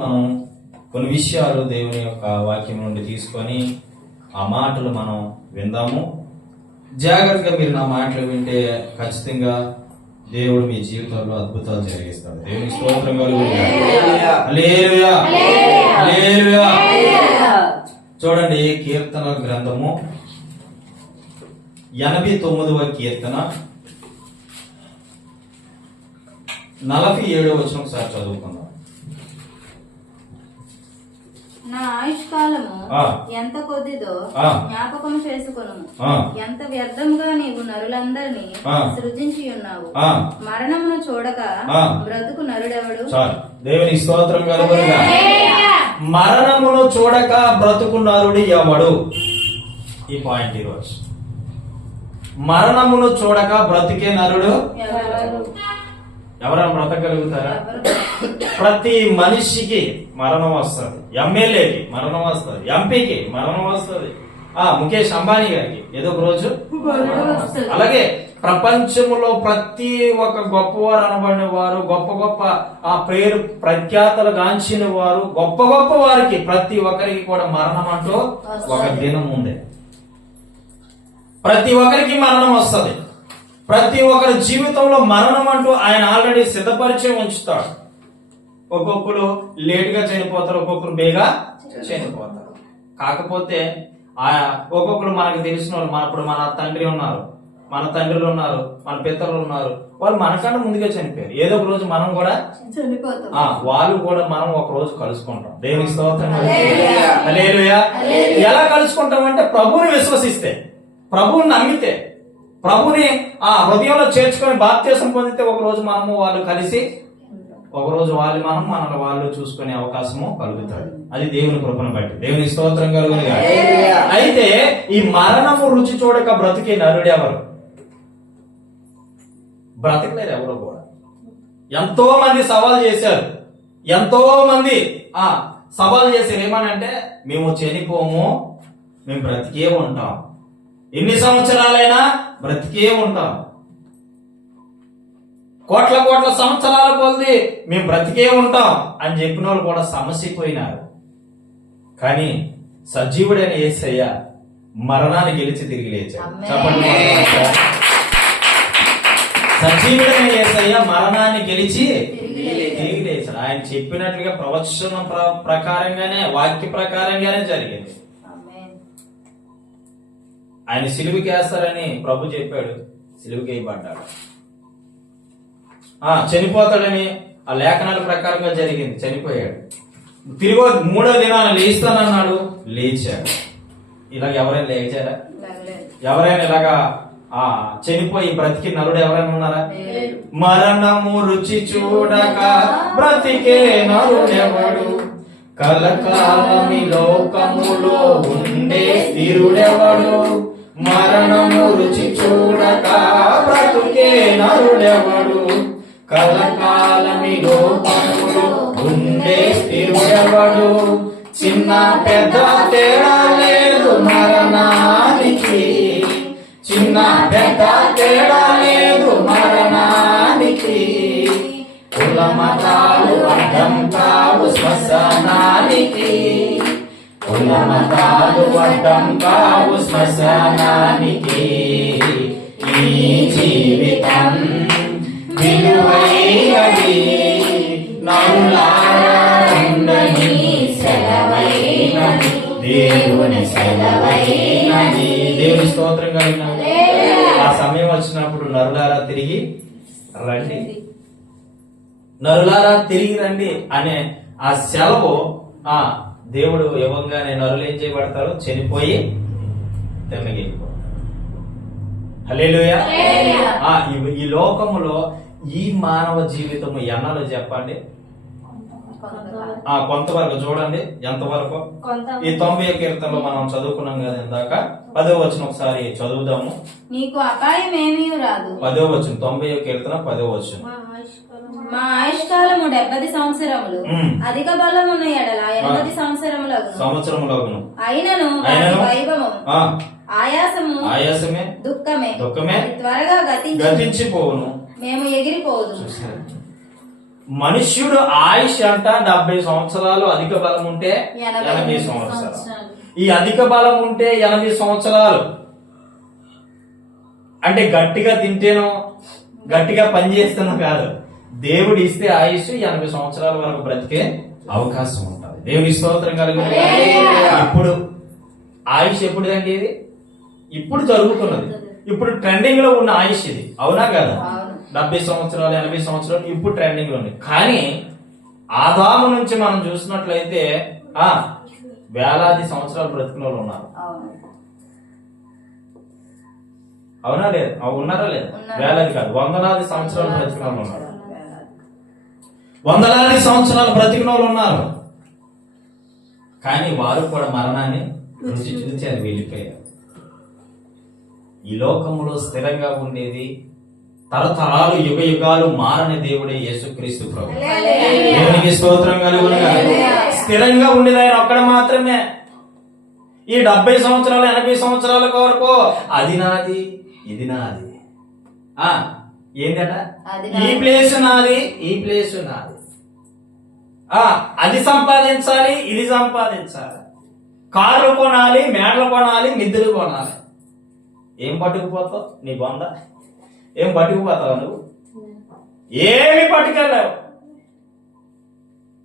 మనం కొన్ని విషయాలు దేవుని యొక్క వాక్యం నుండి తీసుకొని ఆ మాటలు మనం విందాము. జాగ్రత్తగా మీరు నా మాటలు వింటే ఖచ్చితంగా దేవుడు మీ జీవితంలో అద్భుతాలు జరిగిస్తాడు. దేవుని స్తోత్రం కలుగుతుంది. హల్లెలూయా, హల్లెలూయా. చూడండి, కీర్తన గ్రంథము 89వ కీర్తన 47వ వచనం ఒకసారి చదువుకుందాం. నా ఆయుష్కాలము ఎంత కొద్దిదో జ్ఞాపకం చేసుకొను. ఎంత వ్యర్థంగా నీవు నరులందరినీ సృజించి ఉన్నావు. మరణమును చూడక బ్రతుకు నరుడెవడు? దేవుని స్తోత్రం కలుగునుగా. మరణమును చూడక బ్రతుకు నరుడు ఎవడు? ఈ పాయింట్ ఈరోజు. మరణమును చూడక బ్రతికే నరుడు ఎవరైనా బ్రతకగలుగుతారా? ప్రతి మనిషికి మరణం వస్తుంది. ఎమ్మెల్యేకి మరణం వస్తుంది, ఎంపీకి మరణం వస్తుంది, ముఖేష్ అంబానీ గారికి ఏదో ఒక రోజు. అలాగే ప్రపంచంలో ప్రతి ఒక్క గొప్పవారు అనబడిన వారు, గొప్ప గొప్ప ఆ పేరు ప్రఖ్యాతలు గాంచిన వారు, గొప్ప గొప్ప వారికి ప్రతి ఒక్కరికి కూడా మరణం అంటూ ఒక దినం ఉంది. ప్రతి ఒక్కరికి మరణం వస్తుంది. ప్రతి ఒక్కరి జీవితంలో మరణం అంటూ ఆయన ఆల్రెడీ సిద్ధపరిచే ఉంచుతాడు. ఒక్కొక్కరు లేటుగా చనిపోతారు, ఒక్కొక్కరు బేగా చనిపోతారు. కాకపోతే ఒక్కొక్కరు మనకు తెలిసిన వాళ్ళు, ఇప్పుడు మన తండ్రి ఉన్నారు, మన తండ్రులు ఉన్నారు, మన పితరులు ఉన్నారు, వాళ్ళు మనకన్నా ముందుగా చనిపోయారు. ఏదో ఒక రోజు మనం కూడా వాళ్ళు కూడా మనం ఒక రోజు కలుసుకుంటాం. దేవుని స్తోత్రం. హల్లెలూయా. ఎలా కలుసుకుంటాం అంటే ప్రభువుని విశ్వసిస్తే, ప్రభువుని నమ్మితే, ప్రభుని ఆ హృదయంలో చేర్చుకొని బాప్తిసం పొందితే ఒక రోజు మనము వాళ్ళు కలిసి, ఒక రోజు మనం మనల్ని వాళ్ళు చూసుకునే అవకాశము కలుగుతాడు. అది దేవుని కృపను బట్టి. దేవుని స్తోత్రం కలుగునుగా. అయితే ఈ మరణము రుచి చూడక బ్రతికే నరుడు ఎవరు? బ్రతకలేరు ఎవరు కూడా. ఎంతో మంది సవాల్ చేశారు. ఎంతో మంది సవాల్ చేశారు. ఏమనంటే మేము చనిపోము, మేము బ్రతికే ఉంటాం, ఎన్ని సంవత్సరాలైనా బ్రతికే ఉంటాం, కోట్ల కోట్ల సంవత్సరాల కొద్ది మేము బ్రతికే ఉంటాం అని చెప్పిన వాళ్ళు కూడా సమసిపోయినారు. కానీ సజీవుడైన యేసయ్య మరణాన్ని గెలిచి తిరిగి లేచాడు. చెప్పండి. సజీవుడైన యేసయ్య మరణాన్ని గెలిచి తిరిగి లేచాడు. ఆయన చెప్పినట్లుగా ప్రవచన ప్రకారంగానే, వాక్య ప్రకారంగానే జరిగింది. ఆయన సిలువకి వేస్తారని ప్రభు చెప్పాడు, సిలువకి వేయబడ్డాడు. చనిపోతాడని ఆ లేఖనాల ప్రకారంగా జరిగింది, చనిపోయాడు. తిరిగి 3వ దినాన లేస్తానన్నాడు, లేచాడు. ఇలాగ ఎవరైనా లేచారా? ఎవరైనా ఇలాగా చనిపోయి బ్రతికి నరుడు ఎవరైనా ఉన్నారా? మరణము రుచి చూడక బ్రతికే నరుడెవడు? కలకాలమి లోకములో ఉండే స్థిరుడెవడు? మరణము రుచి చూడక బ్రతుకే నరుడెవడు? కలకాలమి లోకములో ఉండే స్థిరుడెవడు? చిన్న పెద్ద తేడా లేదు మరణానికి, చిన్న పెద్ద తేడా లేదు మరణానికి. కుల మతాలు అడ్డం కావు శ్మశానానికి, కుల మతాలు అడ్డం కావు శ్మశానానికి. ఈ జీవితం విలువైనది, నరులారా ఉండని సెలవైనది, దేవుని సెలవైనది. దేవుని స్తోత్రం కలిగినది. ఆ సమయం వచ్చినప్పుడు నరులారా తిరిగి రండి, నరులారా తిరిగి రండి అనే ఆ సెలవు దేవుడు ఇవ్వగానే నరులు ఏం చేయబడతారు? చనిపోయి తెమ్మగిపోతారు. హల్లెలూయా. ఈ లోకములో ఈ మానవ జీవితము ఎన్నాలో చెప్పండి? కొంతవరకు చూడండి. ఎంతవరకు? ఈ 90వ కీర్తనలో మనం చదువుకున్నాం కదా ఇందాక. 10వ వచనం ఒకసారి చదువుదాము. నీకు అపాయం ఏమీ రాదు. 10వ వచనం, 90వ కీర్తన 10వ వచనం. మా ఆయుష్కాలము 70 సంవత్సరములు, అధిక బలమున్న ఎడల 80 సంవత్సరములగును. అయినను వైభవము ఆయాసమే దుఃఖమే త్వరగా గతించిపోవును, మేము ఎగిరిపోదు. మనుష్యుడు ఆయుష్ అంట 70 సంవత్సరాలు, అధిక బలం ఉంటే 80 సంవత్సరాలు. ఈ అధిక బలం ఉంటే 80 సంవత్సరాలు అంటే గట్టిగా తింటేనో గట్టిగా పనిచేస్తున్నా కాదు. దేవుడు ఇస్తే ఆయుష్ 80 సంవత్సరాల వరకు బ్రతికే అవకాశం ఉంటుంది. దేవుని స్తోత్రం కలిగి. ఇప్పుడు ఆయుష్ ఎప్పుడుదండి ఇది? ఇప్పుడు జరుగుతున్నది, ఇప్పుడు ట్రెండింగ్ లో ఉన్న ఆయుష్ ఇది, అవునా కదా? 70 సంవత్సరాలు 80 సంవత్సరాలు ఇప్పుడు ట్రెండింగ్ లో ఉంది. కానీ ఆదాము నుంచి మనం చూసినట్లయితే వేలాది సంవత్సరాలు బ్రతికిన వాళ్ళు ఉన్నారు, అవునా లేదు? ఉన్నారా లేదు? వేలాది కాదు, వందలాది సంవత్సరాలు బ్రతికిన వాళ్ళు ఉన్నారు, వందలాది సంవత్సరాలు బ్రతికిన వాళ్ళు ఉన్నారు. కానీ వారు కూడా మరణాన్ని రుచి చూసి అది వెళ్ళిపోయారు. ఈ లోకంలో స్థిరంగా ఉండేది, తరతరాలు యుగ యుగాలు మారని దేవుడే యేసుక్రీస్తు ప్రభు. దేవునికి స్తోత్రం కలుగునుగా. స్థిరంగా ఉండేది ఆయన ఒక్కడ మాత్రమే. ఈ 70 సంవత్సరాలు 80 సంవత్సరాల వరకు అది నాది ఇది నాది, ఏంటట ఈ ప్లేస్ నాది ఈ ప్లేస్ నాది, అది సంపాదించాలి ఇది సంపాదించాలి, కార్లు కొనాలి మేడలు కొనాలి మిద్దెలు కొనాలి. ఏం పట్టుకుపోతావు? నీ బొంద ఏం పట్టుకుపోతావు? నువ్వు ఏమి పట్టుకెళ్ళావు.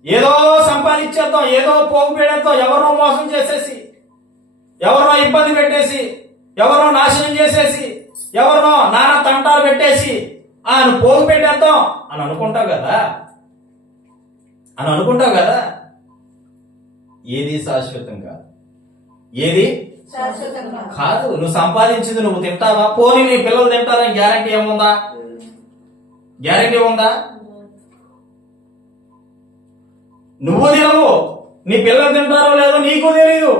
ఏదో సంపాదించేద్దాం, ఏదో పోగు పెడేద్దాం, ఎవరినో మోసం చేసేసి, ఎవరినో ఇబ్బంది పెట్టేసి, ఎవరినో నాశనం చేసేసి, ఎవరినో నానా తంటాలు పెట్టేసి నువ్వు పోగు పెట్టేద్దాం అని అనుకుంటావు కదా, ఏది శాశ్వతం కాదు, ఏది కాదు. నువ్వు సంపాదించింది నువ్వు తింటావా? పోనీ నీ పిల్లలు తింటారని గ్యారంటీ ఏముందా? గ్యారంటీ ఉందా? నువ్వు తినవు, నీ పిల్లలు తింటారో లేదో నీకు తెలియదు.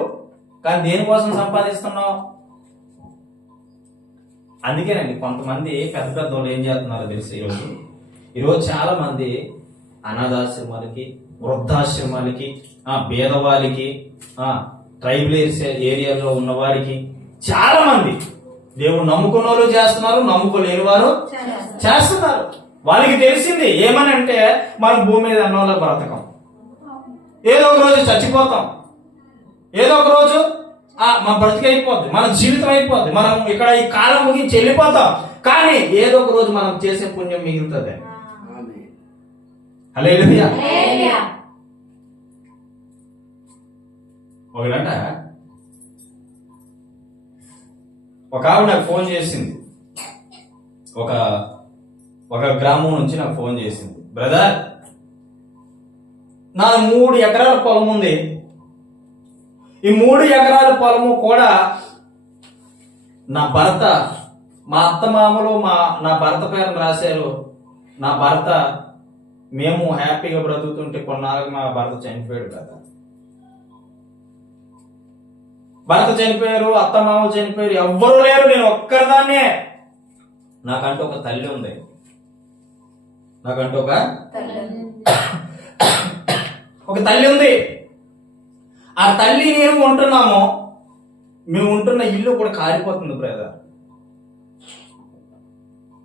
కానీ దేనికోసం సంపాదిస్తున్నావు? అందుకేనండి కొంతమంది పెద్ద పెద్ద వాళ్ళు ఏం చేస్తున్నారో తెలుసు. ఈరోజు చాలా మంది అనాథాశ్రమాలకి, వృద్ధాశ్రమాలకి, పేదవాళ్ళకి, ట్రైబల్ ఏరియాలో ఉన్న వారికి చాలా మంది దేవుడు నమ్ముకున్న వాళ్ళు చేస్తున్నారు, నమ్ముకోలేని వారు చేస్తున్నారు. వాళ్ళకి తెలిసింది ఏమని అంటే మనం భూమి మీద అన్నోళ్ళ బ్రతకం, ఏదో ఒక రోజు చచ్చిపోతాం, ఏదో ఒక రోజు మన బ్రతికి అయిపోద్ది, మన జీవితం అయిపోద్ది, మనం ఇక్కడ ఈ కాలం ముగించి వెళ్ళిపోతాం. కానీ ఏదో ఒక రోజు మనం చేసే పుణ్యం మిగులుతుంది. హల్లెలూయా. ఒకడంట ఒక ఆవిడ నాకు ఫోన్ చేసింది, ఒక గ్రామం నుంచి నాకు ఫోన్ చేసింది. బ్రదర్, నా 3 ఎకరాల పొలం ఉంది. ఈ 3 ఎకరాల పొలము కూడా నా భర్త, మా అత్త మామలు నా భర్త పేరును రాశారు. నా భర్త, మేము హ్యాపీగా బ్రతుకుతుంటే కొన్నాళ్ళకి మా భర్త చనిపోయాడు కదా. భర్త చనిపోయారు, అత్త మామలు చనిపోయారు, ఎవ్వరూ లేరు, నేను ఒక్కరిదాన్నే. నాకంటూ ఒక తల్లి ఉంది, నాకంటూ ఒక తల్లి ఉంది. ఆ తల్లి నేను ఉంటున్నాము, మేము ఉంటున్న ఇల్లు కూడా కాలిపోతుంది బ్రదర్.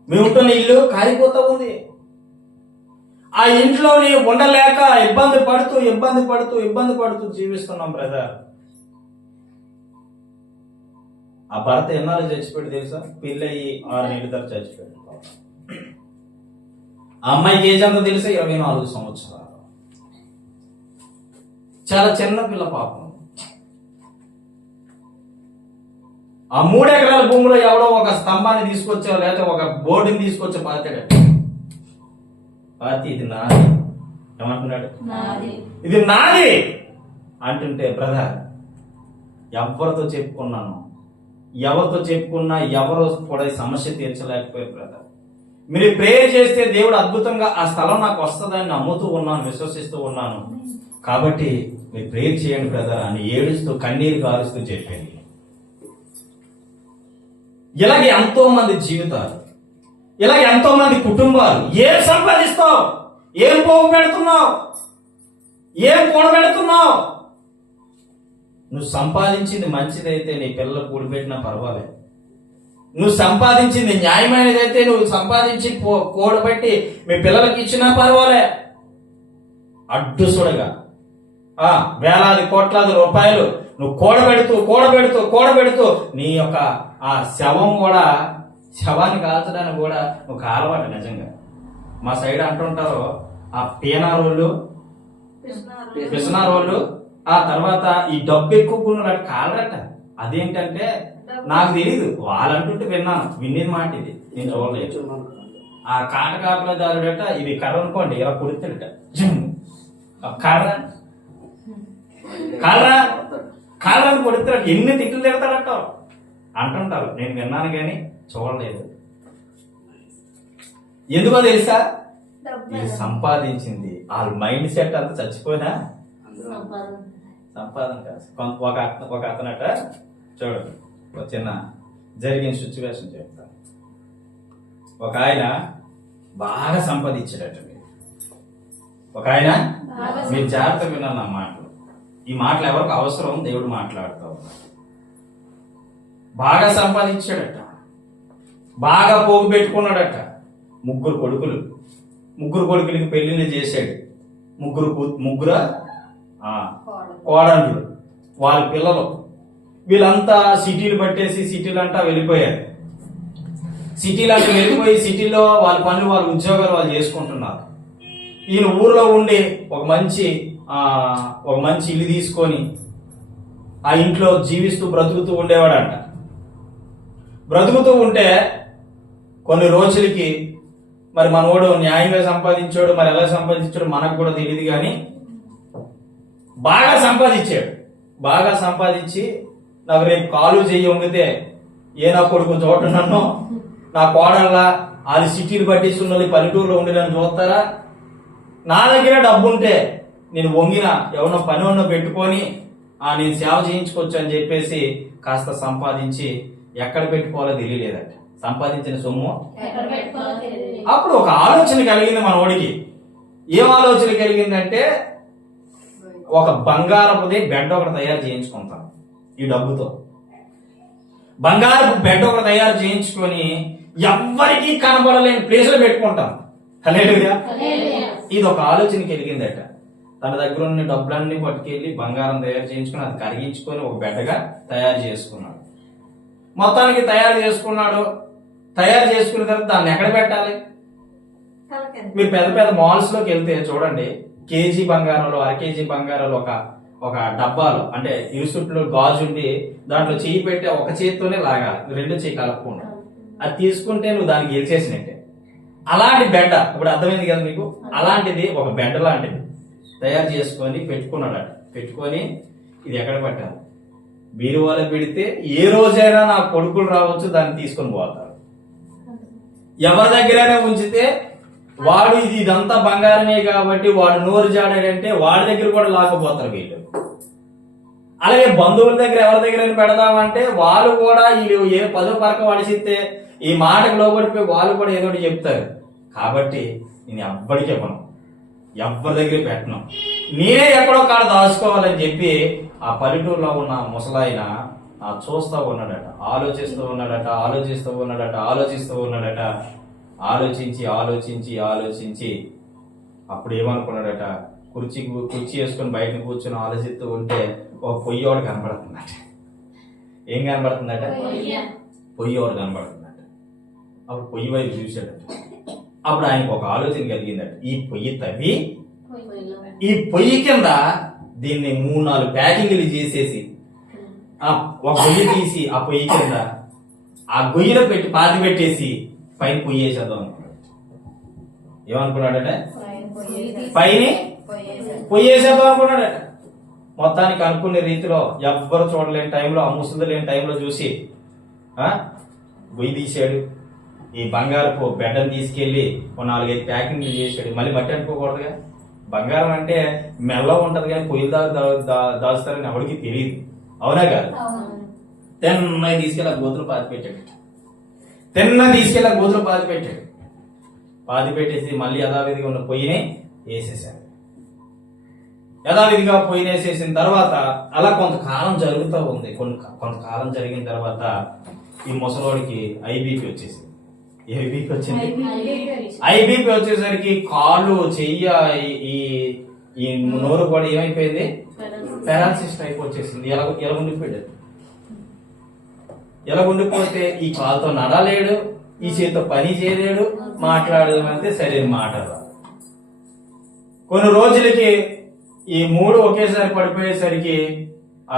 మేము ఉంటున్న ఇల్లు కాలిపోతా ఉంది. ఆ ఇంట్లోని ఉండలేక ఇబ్బంది పడుతూ జీవిస్తున్నాం బ్రదర్. ఆ భర్త ఎన్నాళ్ళు చచ్చిపోయాడు తెలుసా? పెళ్ళయి 6 నెలల తర్వాత చచ్చిపోయాడు. ఆ అమ్మాయికి ఏజ్ అంతా తెలుసా? 24 సంవత్సరాలు. చాలా చిన్న పిల్ల పాపం. ఆ 3 ఎకరాల భూమిలో ఎవడో ఒక స్తంభాన్ని తీసుకొచ్చా, లేకపోతే ఒక బోర్డుని తీసుకొచ్చా పాతాడు. పాతి ఇది నాది ఏమంటున్నాడు? ఇది నాది అంటుంటే బ్రదర్, ఎవరితో చెప్పుకున్నా ఎవరు కూడా సమస్య తీర్చలేకపోయారు బ్రదర్. మీరు ప్రేయర్ చేస్తే దేవుడు అద్భుతంగా ఆ స్థలం నాకు వస్తుందని నమ్ముతూ ఉన్నాను, విశ్వసిస్తూ ఉన్నాను. కాబట్టి మీరు ప్రేయర్ చేయండి బ్రదర్ అని ఏడుస్తూ కన్నీరు కారుస్తూ చెప్పండి. ఇలాగే ఎంతో మంది జీవితాలు, ఇలాగే ఎంతో మంది కుటుంబాలు. ఏం సంపాదిస్తావు? ఏం పోగు పెడుతున్నావు? ఏం కూడబెడుతున్నావు? నువ్వు సంపాదించింది మంచిదైతే నీ పిల్లలు కూడిపెట్టినా పర్వాలేదు. నువ్వు సంపాదించింది న్యాయమైనదైతే నువ్వు సంపాదించి కూడబెట్టి మీ పిల్లలకి ఇచ్చినా పర్వాలే. అడ్డుసుడగా వేలాది కోట్లాది రూపాయలు నువ్వు కూడబెడుతూ నీ యొక్క ఆ శవం కూడా, శవాన్ని కాల్చడానికి కూడా నువ్వు కాలవాడు. నిజంగా మా సైడ్ అంటుంటారు ఆ పీనారోళ్ళు, పిసనారోళ్ళు, ఆ తర్వాత ఈ డబ్బు ఎక్కువ కాలరట. అదేంటంటే నాకు తెలీదు, వాళ్ళంటుంటే విన్నేది మాట ఇది, నేను చూడలేదు. ఆ కాటకాపుల దారుడట ఇది కర్ర అనుకోండి, ఇలా కుడుతాడట, కర్ర అని కొడుతాడు, ఎన్ని తిట్లు తిడతాడట అంటుంటారు. నేను విన్నాను కానీ చూడలేదు. ఎందుకో తెలుసా, ఇది సంపాదించింది వాళ్ళ మైండ్ సెట్ అంతా చచ్చిపోయినా సంపాదన కాదు. ఒక అతనట చూడండి, ఒక చిన్న జరిగిన సిచ్యువేషన్ చెప్తాను. ఒక ఆయన బాగా సంపాదించాడట. ఒక ఆయన, మీరు జాగ్రత్త విన్నాను నా మాటలు. ఈ మాటలు ఎవరికి అవసరం, దేవుడు మాట్లాడుతూ ఉన్నాడు. బాగా సంపాదించాడట, బాగా పోగు పెట్టుకున్నాడట. ముగ్గురు కొడుకులకి పెళ్లిళ్ళు చేశాడు. ముగ్గురు కోడళ్ళు, వాళ్ళ పిల్లలు, వీళ్ళంతా సిటీలు పట్టేసి సిటీలు అంటా వెళ్ళిపోయారు. సిటీలంతా వెళ్ళిపోయి సిటీలో వాళ్ళ పనులు, వాళ్ళ ఉద్యోగాలు వాళ్ళు చేసుకుంటున్నారు. ఈయన ఊర్లో ఉండి ఒక మంచి ఇల్లు తీసుకొని ఆ ఇంట్లో జీవిస్తూ బ్రతుకుతూ ఉండేవాడంట. బ్రతుకుతూ ఉంటే కొన్ని రోజులకి మరి మనోడు న్యాయంగా సంపాదించాడు, మరి ఎలా సంపాదించాడు మనకు కూడా తెలియదు, కానీ బాగా సంపాదించాడు. బాగా సంపాదించి నాకు రేపు కాలు చెయ్యి వంగితే నా కొడుకు చోటు నన్ను, నా కోడల్లా వాళ్ళు సిటీలు పట్టేసి ఉన్నది పల్లెటూరులో ఉండి నన్ను చూస్తారా, నా దగ్గర డబ్బు ఉంటే నేను వంగిన ఎవరినో పని ఉన్న పెట్టుకొని నేను సేవ చేయించుకోవచ్చు అని చెప్పేసి కాస్త సంపాదించి ఎక్కడ పెట్టుకోవాలో తెలియలేదట. సంపాదించిన సొమ్ము అప్పుడు ఒక ఆలోచన కలిగింది మనోడికి. ఏం ఆలోచన కలిగిందంటే, ఒక బంగారపుది బెడ్ ఒకటి తయారు చేయించుకుంటాం. ఈ డబ్బుతో బంగారపు బెడ్ ఒకటి తయారు చేయించుకొని ఎవ్వరికీ కనబడలేని ప్లేస్ లో పెట్టుకుంటాం. హల్లెలూయా. ఇది ఒక ఆలోచన కలిగిందట. తన దగ్గర ఉన్న డబ్బులన్నీ పట్టుకెళ్ళి బంగారం తయారు చేయించుకుని అది కరిగించుకొని ఒక బెడ్డగా తయారు చేసుకున్నాడు. మొత్తానికి తయారు చేసుకున్నాడు. తయారు చేసుకున్న తర్వాత దాన్ని ఎక్కడ పెట్టాలి? మీరు పెద్ద పెద్ద మాల్స్ లోకి వెళ్తే చూడండి, కేజీ బంగారంలో, అర కేజీ బంగారంలో ఒక డబ్బాలు, అంటే ఇరుసుట్లో గాజు ఉండి దాంట్లో చెయ్యి పెట్టి ఒక చేతితోనే లాగాలి, రెండు చెయ్యి కలుపుకుండా. అది తీసుకుంటే నువ్వు దానికి గెలిచేసినట్టే. అలాంటి బెడ్డ, ఇప్పుడు అర్థమైంది కదా మీకు, అలాంటిది ఒక బెడ్ లాంటిది తయారు చేసుకొని పెట్టుకున్నాడు. పెట్టుకొని ఇది ఎక్కడ పెట్టాలి? బీరువాలో పెడితే ఏ రోజైనా నా కొడుకులు రావచ్చు, దాన్ని తీసుకొని పోతారు. ఎవరి దగ్గరైనా ఉంచితే వాడు ఇదంతా బంగారమే కాబట్టి వాడు నోరు జాడాడంటే వాడి దగ్గర కూడా లాకపోతారు వీళ్ళు. అలాగే బంధువుల దగ్గర ఎవరి దగ్గర పెడదామంటే వాళ్ళు కూడా వీళ్ళు ఏ పదో పరక వాడిసిస్తే ఈ మాటకు లోబడిపోయి వాళ్ళు కూడా ఏదో ఒకటి చెప్తారు. కాబట్టి నేను ఎవ్వడికి చెప్పను, ఎవరి దగ్గర పెట్టను, నేనే ఎక్కడో కాడ దాచుకోవాలని చెప్పి ఆ పల్లెటూరులో ఉన్న ముసలాయన చూస్తూ ఉన్నాడట, ఆలోచిస్తూ ఉన్నాడట. ఆలోచించి అప్పుడు ఏమనుకున్నాడట, కుర్చీ వేసుకొని బయట కూర్చొని ఆలోచిస్తూ ఉంటే ఒక పొయ్యోడు కనబడుతుందట. ఏం కనబడుతుందట? పొయ్యోడు కనబడుతుందట. అప్పుడు పొయ్యి వైపు చూశాడట. అప్పుడు ఆయనకు ఒక ఆలోచన కలిగిందట, ఈ పొయ్యి తవ్వి ఈ పొయ్యి కింద దీన్ని 3-4 ప్యాకింగ్లు చేసేసి ఒక గొయ్యి తీసి ఆ పొయ్యి కింద ఆ గొయ్యిలో పెట్టి పాతి పెట్టేసి పైన పొయ్యి వేసేద్దాం అనుకున్నాడు. ఏమనుకున్నాడట? పైన పొయ్యి వేసేద్దాం అనుకున్నాడట. మొత్తానికి అనుకునే రీతిలో ఎవ్వరు చూడలేని టైంలో, ఆ ముసలి లేని టైంలో చూసి గొయ్యి తీసాడు. ఈ బంగారపు బెడ్డను తీసుకెళ్లి 4-5 ప్యాకింగ్లు చేశాడు. మళ్ళీ మట్టి అనుకోకూడదుగా, బంగారం అంటే మెల్ల ఉంటది కానీ పొయ్యి దాచుతారని ఎవరికి తెలియదు, అవునా కాదు? తెన్నవి తీసుకెళ్ళి ఆ గోతులు పాతి పెట్టాడు. పాతి పెట్టేసి మళ్ళీ యథావిధిగా ఉన్న పొయ్యిని వేసేసాడు. యథావిధిగా పొయ్యిని వేసేసిన తర్వాత అలా కొంతకాలం జరుగుతూ ఉంది. కొంతకాలం జరిగిన తర్వాత ఈ ముసలోడికి ఐబీపీ వచ్చేసింది. ఐబీపీ వచ్చేసరికి కాళ్ళు, చెయ్య, ఈ ఈ నోరు కూడా ఏమైపోయింది, పారాలసిస్ టైప్ వచ్చేసింది. ఎలా ఉండిపోయాడు, ఎలా ఉండిపోతే ఈ కాలుతో నడలేడు, ఈ చేతితో పని చేయలేడు, మాట్లాడడం అంటే సరైన మాట రాదు. కొన్ని రోజులకి ఈ మూడు ఒకేసారి పడిపోయేసరికి ఆ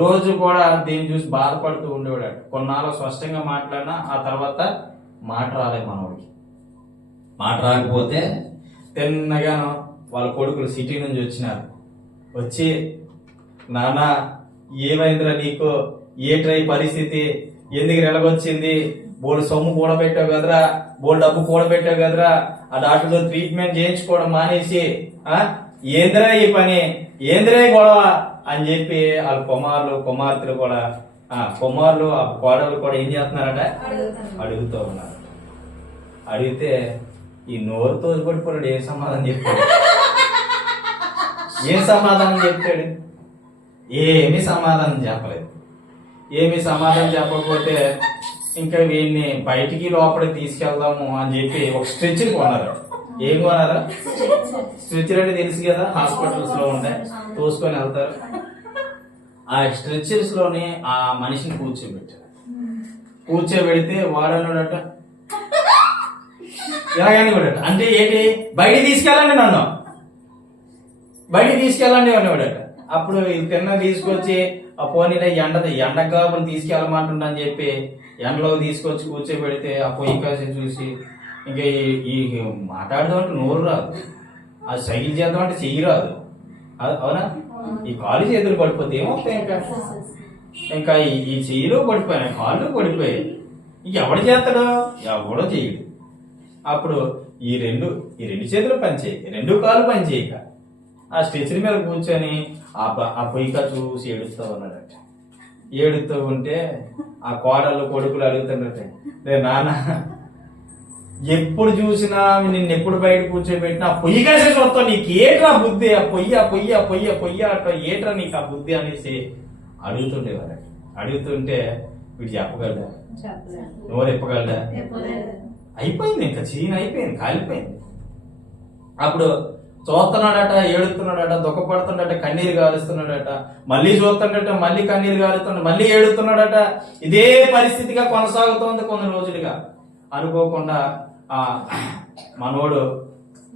రోజు కూడా దీన్ని చూసి బాధపడుతూ ఉండేవాడు. కొన్నాళ్ళు స్పష్టంగా మాట్లాడినా ఆ తర్వాత మాట రాలే మనోడికి. మాట రాకపోతే తిన్నగాను వాళ్ళ కొడుకులు సిటీ నుంచి వచ్చినారు. వచ్చి నాన్న ఏమైందిరా నీకు, ఏట్రై పరిస్థితి, ఎందుకు ఎలాగొచ్చింది, బోల్డ్ సొమ్ము కూడబెట్టావు కదరా, బోల్డ్ డబ్బు కూడబెట్టావు కదరా, ఆ డాక్టర్తో ట్రీట్మెంట్ చేయించుకోవడం మానేసి ఏందిరా ఈ పని, ఏందిరా ఈ గొడవ అని చెప్పి వాళ్ళ కుమార్తెలు కూడా కుమారులు ఆ కోడలు కూడా ఏం చేస్తున్నారట, అడుగుతూ ఉన్నారు. అడిగితే ఈ నోరుతో పడిపోయాడు. ఏం సమాధానం చెప్తాడు, ఏం సమాధానం చెప్తాడు? ఏమి సమాధానం చెప్పలేదు. ఏమి సమాధానం చెప్పకపోతే ఇంకా వీడిని బయటికి లోపలికి తీసుకెళ్దాము అని చెప్పి ఒక స్ట్రెచర్ కొన్నారు. ఏం కొన్నారా? స్ట్రెచర్ అంటే తెలుసు కదా, హాస్పిటల్స్ లో ఉంటాయి, తోసుకొని వెళ్తారు. ఆ స్ట్రెచర్స్ లోని ఆ మనిషిని కూర్చోబెడితే వాడన్నాడట, ఎలాగని కూడా అంటే ఏంటి, బయటికి తీసుకెళ్ళండి, నన్ను బయటికి తీసుకెళ్ళండి అనేవాడట. అప్పుడు తిన్న తీసుకొచ్చి ఆ పోనీలో ఎండ కాపులు తీసుకెళ్ళమంటుండ అని చెప్పి ఎండలో తీసుకొచ్చి కూర్చోబెడితే ఆ పొయ్యి కాసి చూసి ఇంకా ఈ మాట్లాడదాం అంటే నోరు రాదు, ఆ సైకిల్ చేద్దాం అంటే చెయ్యి రాదు, అవునా? ఈ కాలు చేతులు పడిపోతే ఏమవుతాయి, ఇంకా ఈ చెయ్యిలో పడిపోయాయి, కాళ్ళు పడిపోయాయి. ఇంక ఎవడు చేస్తాడో, ఎవడో చెయ్యడు. అప్పుడు ఈ రెండు చేతులు పనిచేయక, రెండు కాళ్ళు పనిచేయక ఆ స్టెచర్ మీద కూర్చొని ఆ పొయ్యిక చూసి ఏడుస్తూ ఉన్నాడట. ఏడుస్తూ ఉంటే ఆ కోడళ్ళు కొడుకులు అడుగుతున్నట్ట, రే నాన్న ఎప్పుడు చూసినా నిన్ను ఎప్పుడు బయట కూర్చోబెట్టినా పొయ్యి కాసే చూస్తావు, నీకు ఏట్రా బుద్ధి, ఆ పొయ్యి అట్లా ఏట్రా నీకు ఆ బుద్ధి అనేసి అడుగుతుండేవారు. అడుగుతుంటే వీడు చెప్పగలడా, నోరు ఎప్పగలడా? అయిపోయింది, ఇంకా చీన అయిపోయింది, కాలిపోయింది. అప్పుడు చూస్తున్నాడట, ఏడుతున్నాడట, దుఃఖపడుతున్నాడట, కన్నీరు గారుస్తున్నాడట, మళ్ళీ చూస్తున్నాడట, మళ్ళీ కన్నీరు గారుతున్నాడు, మళ్ళీ ఏడుతున్నాడట. ఇదే పరిస్థితిగా కొనసాగుతోంది కొన్ని రోజులుగా. అనుకోకుండా ఆ మనోడు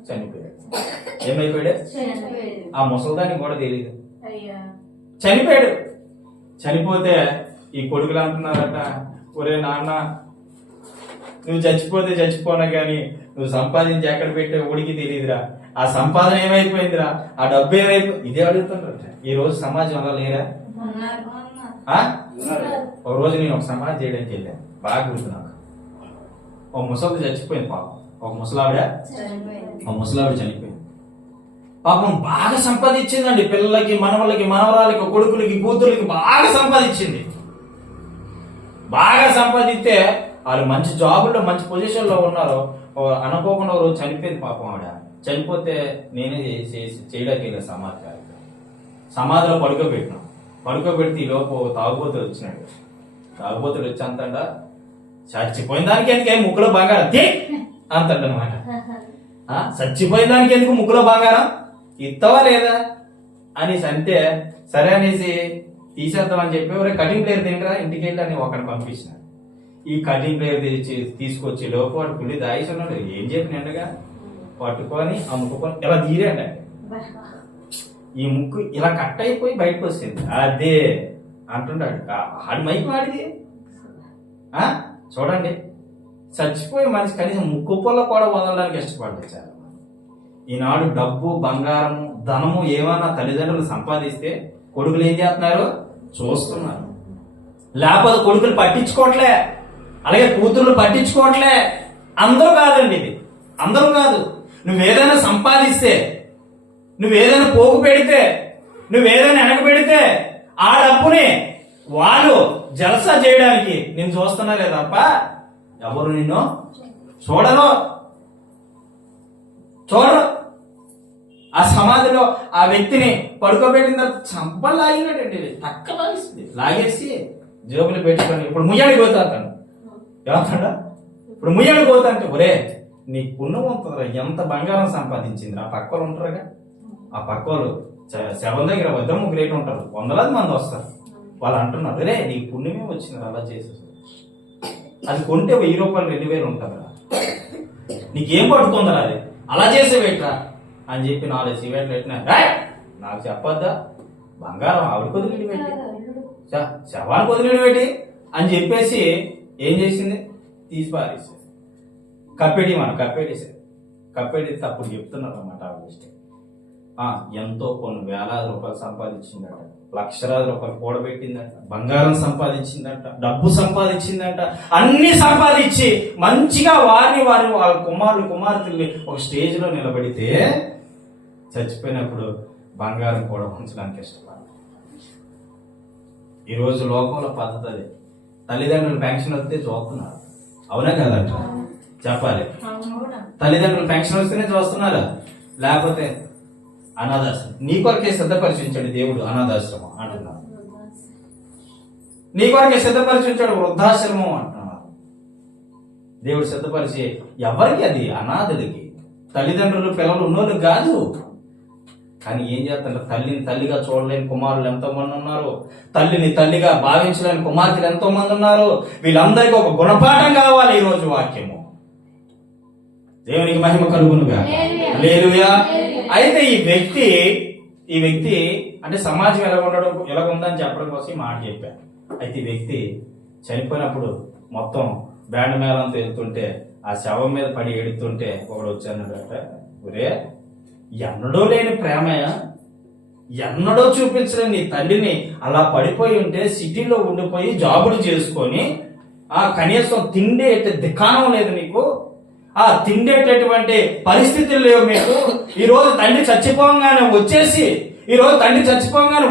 చనిపోయాడు. ఏమైపోయాడు? ఆ ముసలిదానికి కూడా తెలియదు, చనిపోయాడు. చనిపోతే ఈ కొడుకులు అంటున్నారట, ఒరే నాన్న నువ్వు చచ్చిపోతే చచ్చిపోనా గాని నువ్వు సంపాదించి ఎక్కడ పెట్టే ఊడికి తెలియదురా, ఆ సంపాదన ఏమైపోయిందిరా, ఆ డబ్బు ఏమైపోయింది, ఇదే అడుగుతుంటారట. ఈ రోజు సమాజం అలా లేరా? ఒక రోజు నేను ఒక సమాజం చేయడానికి వెళ్ళాను, బాగా గుర్తు నాకు. ఒక ముసలి చచ్చిపోయింది పాపం, ఒక ముసలావిడ చనిపోయింది పాపం. బాగా సంపాదించిందండి, పిల్లలకి, మనవలకి, మనవరాలకి, కొడుకులకి, కూతుర్లకి బాగా సంపాదించింది. బాగా సంపాదిస్తే వాళ్ళు మంచి జాబుల్లో మంచి పొజిషన్ లో ఉన్నారు. అనుకోకుండా రోజు చనిపోయింది పాపం ఆవిడ. చనిపోతే నేనే చేయడానికి వెళ్ళా సమాధి కార్యక్రమం. సమాధిలో పడుకోబెడితే ఈ లోపు తాగుబోతుడు వచ్చినాడు. తాగుబోతుడు వచ్చి అంతండ, చచ్చిపోయిన దానికి ఎందుకు ముక్కులో బంగారం అంతండనమాట. చచ్చిపోయిన దానికి ఎందుకు ముక్కులో బంగారం ఇస్తావా లేదా అనేసి అంటే, సరే అనేసి తీసేద్దామని చెప్పి ఒరే కటింగ్ ప్లేయర్ తింటరా ఇంటికి వెళ్ళి అని ఒకరిని పంపించిన. ఈ కటింగ్ ప్లేయర్ తీసుకొచ్చి లోపు వాడు పుల్లి దాయిసి ఉన్నాడు. ఏం చెప్పిన ఎండగా పట్టుకొని ఆ ముక్కుకొని ఇలా తీరండి, ఈ ముక్కు ఇలా కట్ అయిపోయి బయటకు వచ్చింది. అదే అంటున్నాడు, ఆడి మైకి వాడిది. చూడండి, చచ్చిపోయి మనిషి కనీసం ముక్కు పొల్ల కూడా వదలడానికి ఇష్టపడ్డారు చాలా. ఈనాడు డబ్బు, బంగారం, ధనము ఏమన్నా తల్లిదండ్రులు సంపాదిస్తే కొడుకులు ఏం చేస్తున్నారు, చూస్తున్నారు. లేకపోతే కొడుకులు పట్టించుకోవట్లే, అలాగే కూతుర్లు పట్టించుకోవట్లే. అందరూ కాదండి, ఇది అందరూ కాదు. నువ్వేదైనా సంపాదిస్తే, నువ్వేదైనా పోగు పెడితే, నువ్వేదైనా వెనక పెడితే ఆ డబ్బుని వాళ్ళు జలసా చేయడానికి నేను చూస్తున్నారే తప్ప ఎవరు నిన్ను చూడరు. ఆ సమాధిలో ఆ వ్యక్తిని పడుకోబెట్టిన తర్వాత చంపలు లాగినట్టండి, తక్క లాగేసి జోబులు పెట్టుకొని ఇప్పుడు ముయ్యాడికి పోతాను ఏమంటాడా, ఇప్పుడు ముయ్యాడికి పోతా అంటే, ఒరే నీ పుణ్యం ఉంటుందిరా, ఎంత బంగారం సంపాదించిందిరా, పక్కలు ఉంటారుగా, ఆ పక్క వాళ్ళు శవం దగ్గర ఇద్దరు ముగ్గురు రేటు ఉంటారు, వందలాది మంది వస్తారు. వాళ్ళు అంటున్నారు, రే నీకు పుణ్యమే వచ్చింది అలా చేసేసి, అది కొంటే 1000 రూపాయలు 2000 ఉంటుందిరా, నీకేం పడుతుందిరా అది అలా చేసేవేట్రా అని చెప్పి 4 సిగరెట్లు పెట్టినా, నాకు చెప్పొద్దా బంగారం ఆవిడ కొద్దిలీడు పెట్టి శవానికి కొద్దిలీడు పెట్టి అని చెప్పేసి ఏం చేసింది, తీసి పారేసి కప్పేటి అప్పుడు చెప్తున్నారు అన్నమాట. ఎంతో కొన్ని వేలాది రూపాయలు సంపాదించిందట, లక్షలాది రూపాయలు కూడబెట్టిందట, బంగారం సంపాదించిందట, డబ్బు సంపాదించిందట, అన్ని సంపాదించి మంచిగా వాళ్ళ కుమార్తెల్ని ఒక స్టేజ్ లో నిలబడితే చచ్చిపోయినప్పుడు బంగారం కూడా ఉంచడానికి ఇష్టపడాలి. ఈరోజు లోకంలో పద్ధతి అది, తల్లిదండ్రులు పెన్షన్ వస్తే చూస్తున్నారు, అవునా కదంట చెప్పాలి. తల్లిదండ్రులు పెన్షన్ వస్తేనే చూస్తున్నారా, లేకపోతే అనాథాశ్రమం నీ కొరకే సిద్ధపరిచించాడు దేవుడు, అనాథాశ్రమం అంటున్నారు, నీ కొరకే సిద్ధపరిచించాడు వృద్ధాశ్రమం అంటున్నారు. దేవుడు సిద్ధపరిచి ఎవరికి, అది అనాథుడికి, తల్లిదండ్రులు పిల్లలు ఉన్నోళ్ళు కాదు. కానీ ఏం చేస్తారు, తల్లిని తల్లిగా చూడలేని కుమారులు ఎంతో మంది ఉన్నారు, తల్లిని తల్లిగా భావించలేని కుమార్తెలు ఎంతో మంది ఉన్నారు. వీళ్ళందరికీ ఒక గుణపాఠం కావాలి ఈ రోజు వాక్యము. దేవునికి మహిమ కలుగునుగా. హల్లెలూయా. అయితే ఈ వ్యక్తి అంటే సమాజం ఎలాగుందని చెప్పడం కోసం ఈ మాట చెప్పాను. అయితే ఈ వ్యక్తి చనిపోయినప్పుడు మొత్తం బ్యాండ్ మేళంతో వెళ్తుంటే ఆ శవం మీద పడి ఏడుతుంటే ఒకడు వచ్చానట, ఒరే ఎన్నడో లేని ప్రేమ, ఎన్నడో చూపించలేని నీ తల్లిని అలా పడిపోయి ఉంటే సిటీలో ఉండిపోయి జాబులు చేసుకొని కనీసం తిండే దిక్కానం లేదు నీకు, తిండేటటువంటి పరిస్థితులు లేవు మీకు. ఈ రోజు తండ్రి చచ్చిపోగానే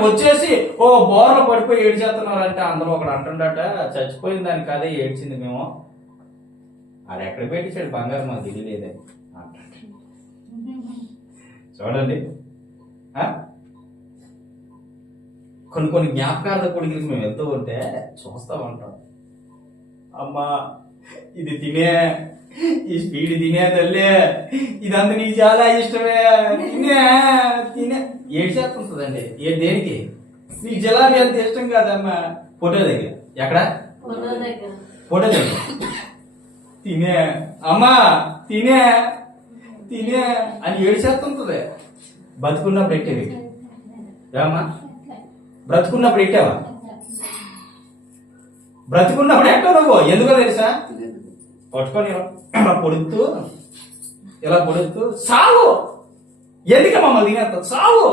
వచ్చేసి ఓ బోర్లు పడిపోయి ఏడ్చేస్తున్నారంటే అందులో ఒకడు అంటుండట, చచ్చిపోయిన దాని కాదే ఏడ్చింది మేము, అది ఎక్కడ పెట్టించాడు బంగారం మాకు తెలియలేదే అంట. చూడండి, కొన్ని జ్ఞాపకార్థ కొడుకులకి మేము వెళ్తూ ఉంటే చూస్తా ఉంటాం, అమ్మా ఇది తినే, ఈ స్పీడ్ తినే తల్లి, ఇదంతా నీకు చాలా ఇష్టమే, తినే ఏడ్చేస్తుంటదండి. దేనికి నీకు జిలాబీ అంత ఇష్టం కాదమ్మా, ఫోటో దగ్గర ఎక్కడ ఫోటో దగ్గర తినే అమ్మా తినే అని ఏడ్చేస్తుంటది. బతుకున్నప్పుడు ఎట్టేవి ఏమమ్మా, బ్రతుకున్నప్పుడు ఎట్టావా, బ్రతుకున్నప్పుడు ఎట్టా నువ్వు, ఎందుకో తెలుసా, పట్టుకొని ఇలా పొడుస్తూ సాగు, ఎందుకు మమ్మల్ని తినేస్తా సాగు.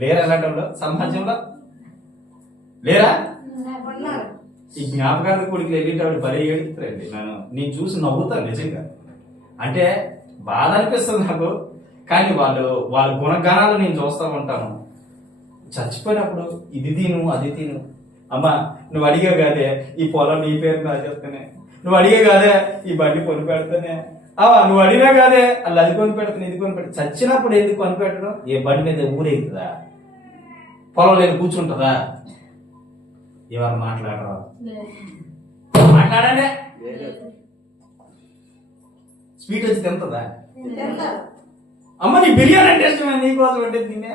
లేరా అలాంటి సమాజంలో లేరా? ఈ జ్ఞాపకార్థ కొడుకులు వెళ్ళేటప్పుడు భలే ఏడుస్తారండి. నేను చూసి నవ్వుతాను నిజంగా, అంటే బాధ అనిపిస్తుంది నాకు. కానీ వాళ్ళ గుణగానాలు నేను చూస్తూ ఉంటాను. చచ్చిపోయినప్పుడు ఇది తిను అది తిను, అమ్మా నువ్వు అడిగా కాదే ఈ పొలం నీ పేరు రాసేస్తానే, నువ్వు అడిగే కాదే ఈ బండి కొని పెడతానే, నువ్వు అడిగినా కాదే అలా అది కొని పెడతాను ఇది కొని పెడతా. చచ్చినప్పుడు ఎందుకు కొని పెట్టడం, ఏ బండి మీద ఊరేగుతుందా, పొలం లేదు కూర్చుంటుందా, ఎవరు మాట్లాడరా, మాట్లాడానే స్వీట్ వచ్చి తింటుందా, అమ్మ నీ బిర్యానీ అంటే ఇష్టమే నీకోసం అంటే తినే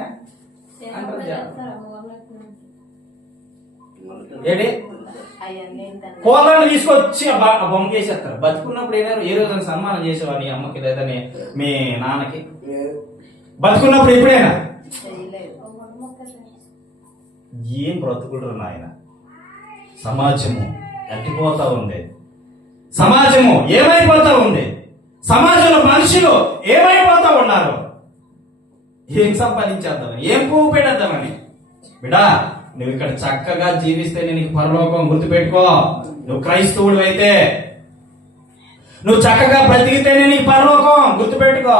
ఏంటి, కోళ్ళని తీసుకొచ్చి బొమ్మ చేసేస్తారు. బతుకున్నప్పుడు ఏ రోజు సన్మానం చేసేవా నీ అమ్మకి లేదా మీ నాన్నకి, బతుకున్నప్పుడు ఎప్పుడైనా? ఏం బ్రతుకుడు నాయన, సమాజము ఎట్టిపోతా ఉంది, సమాజము ఏమైపోతా ఉంది, సమాజంలో మనుషులు ఏమైపోతా ఉన్నారు, ఏం సంపాదించేద్దామని, ఏం పువ్వు పెట్టేద్దామని. బిడా నువ్వు ఇక్కడ చక్కగా జీవిస్తేనే నీకు పరలోకం, గుర్తుపెట్టుకో. నువ్వు క్రైస్తవుడు అయితే నువ్వు చక్కగా బ్రతికితేనే నీకు పరలోకం, గుర్తుపెట్టుకో.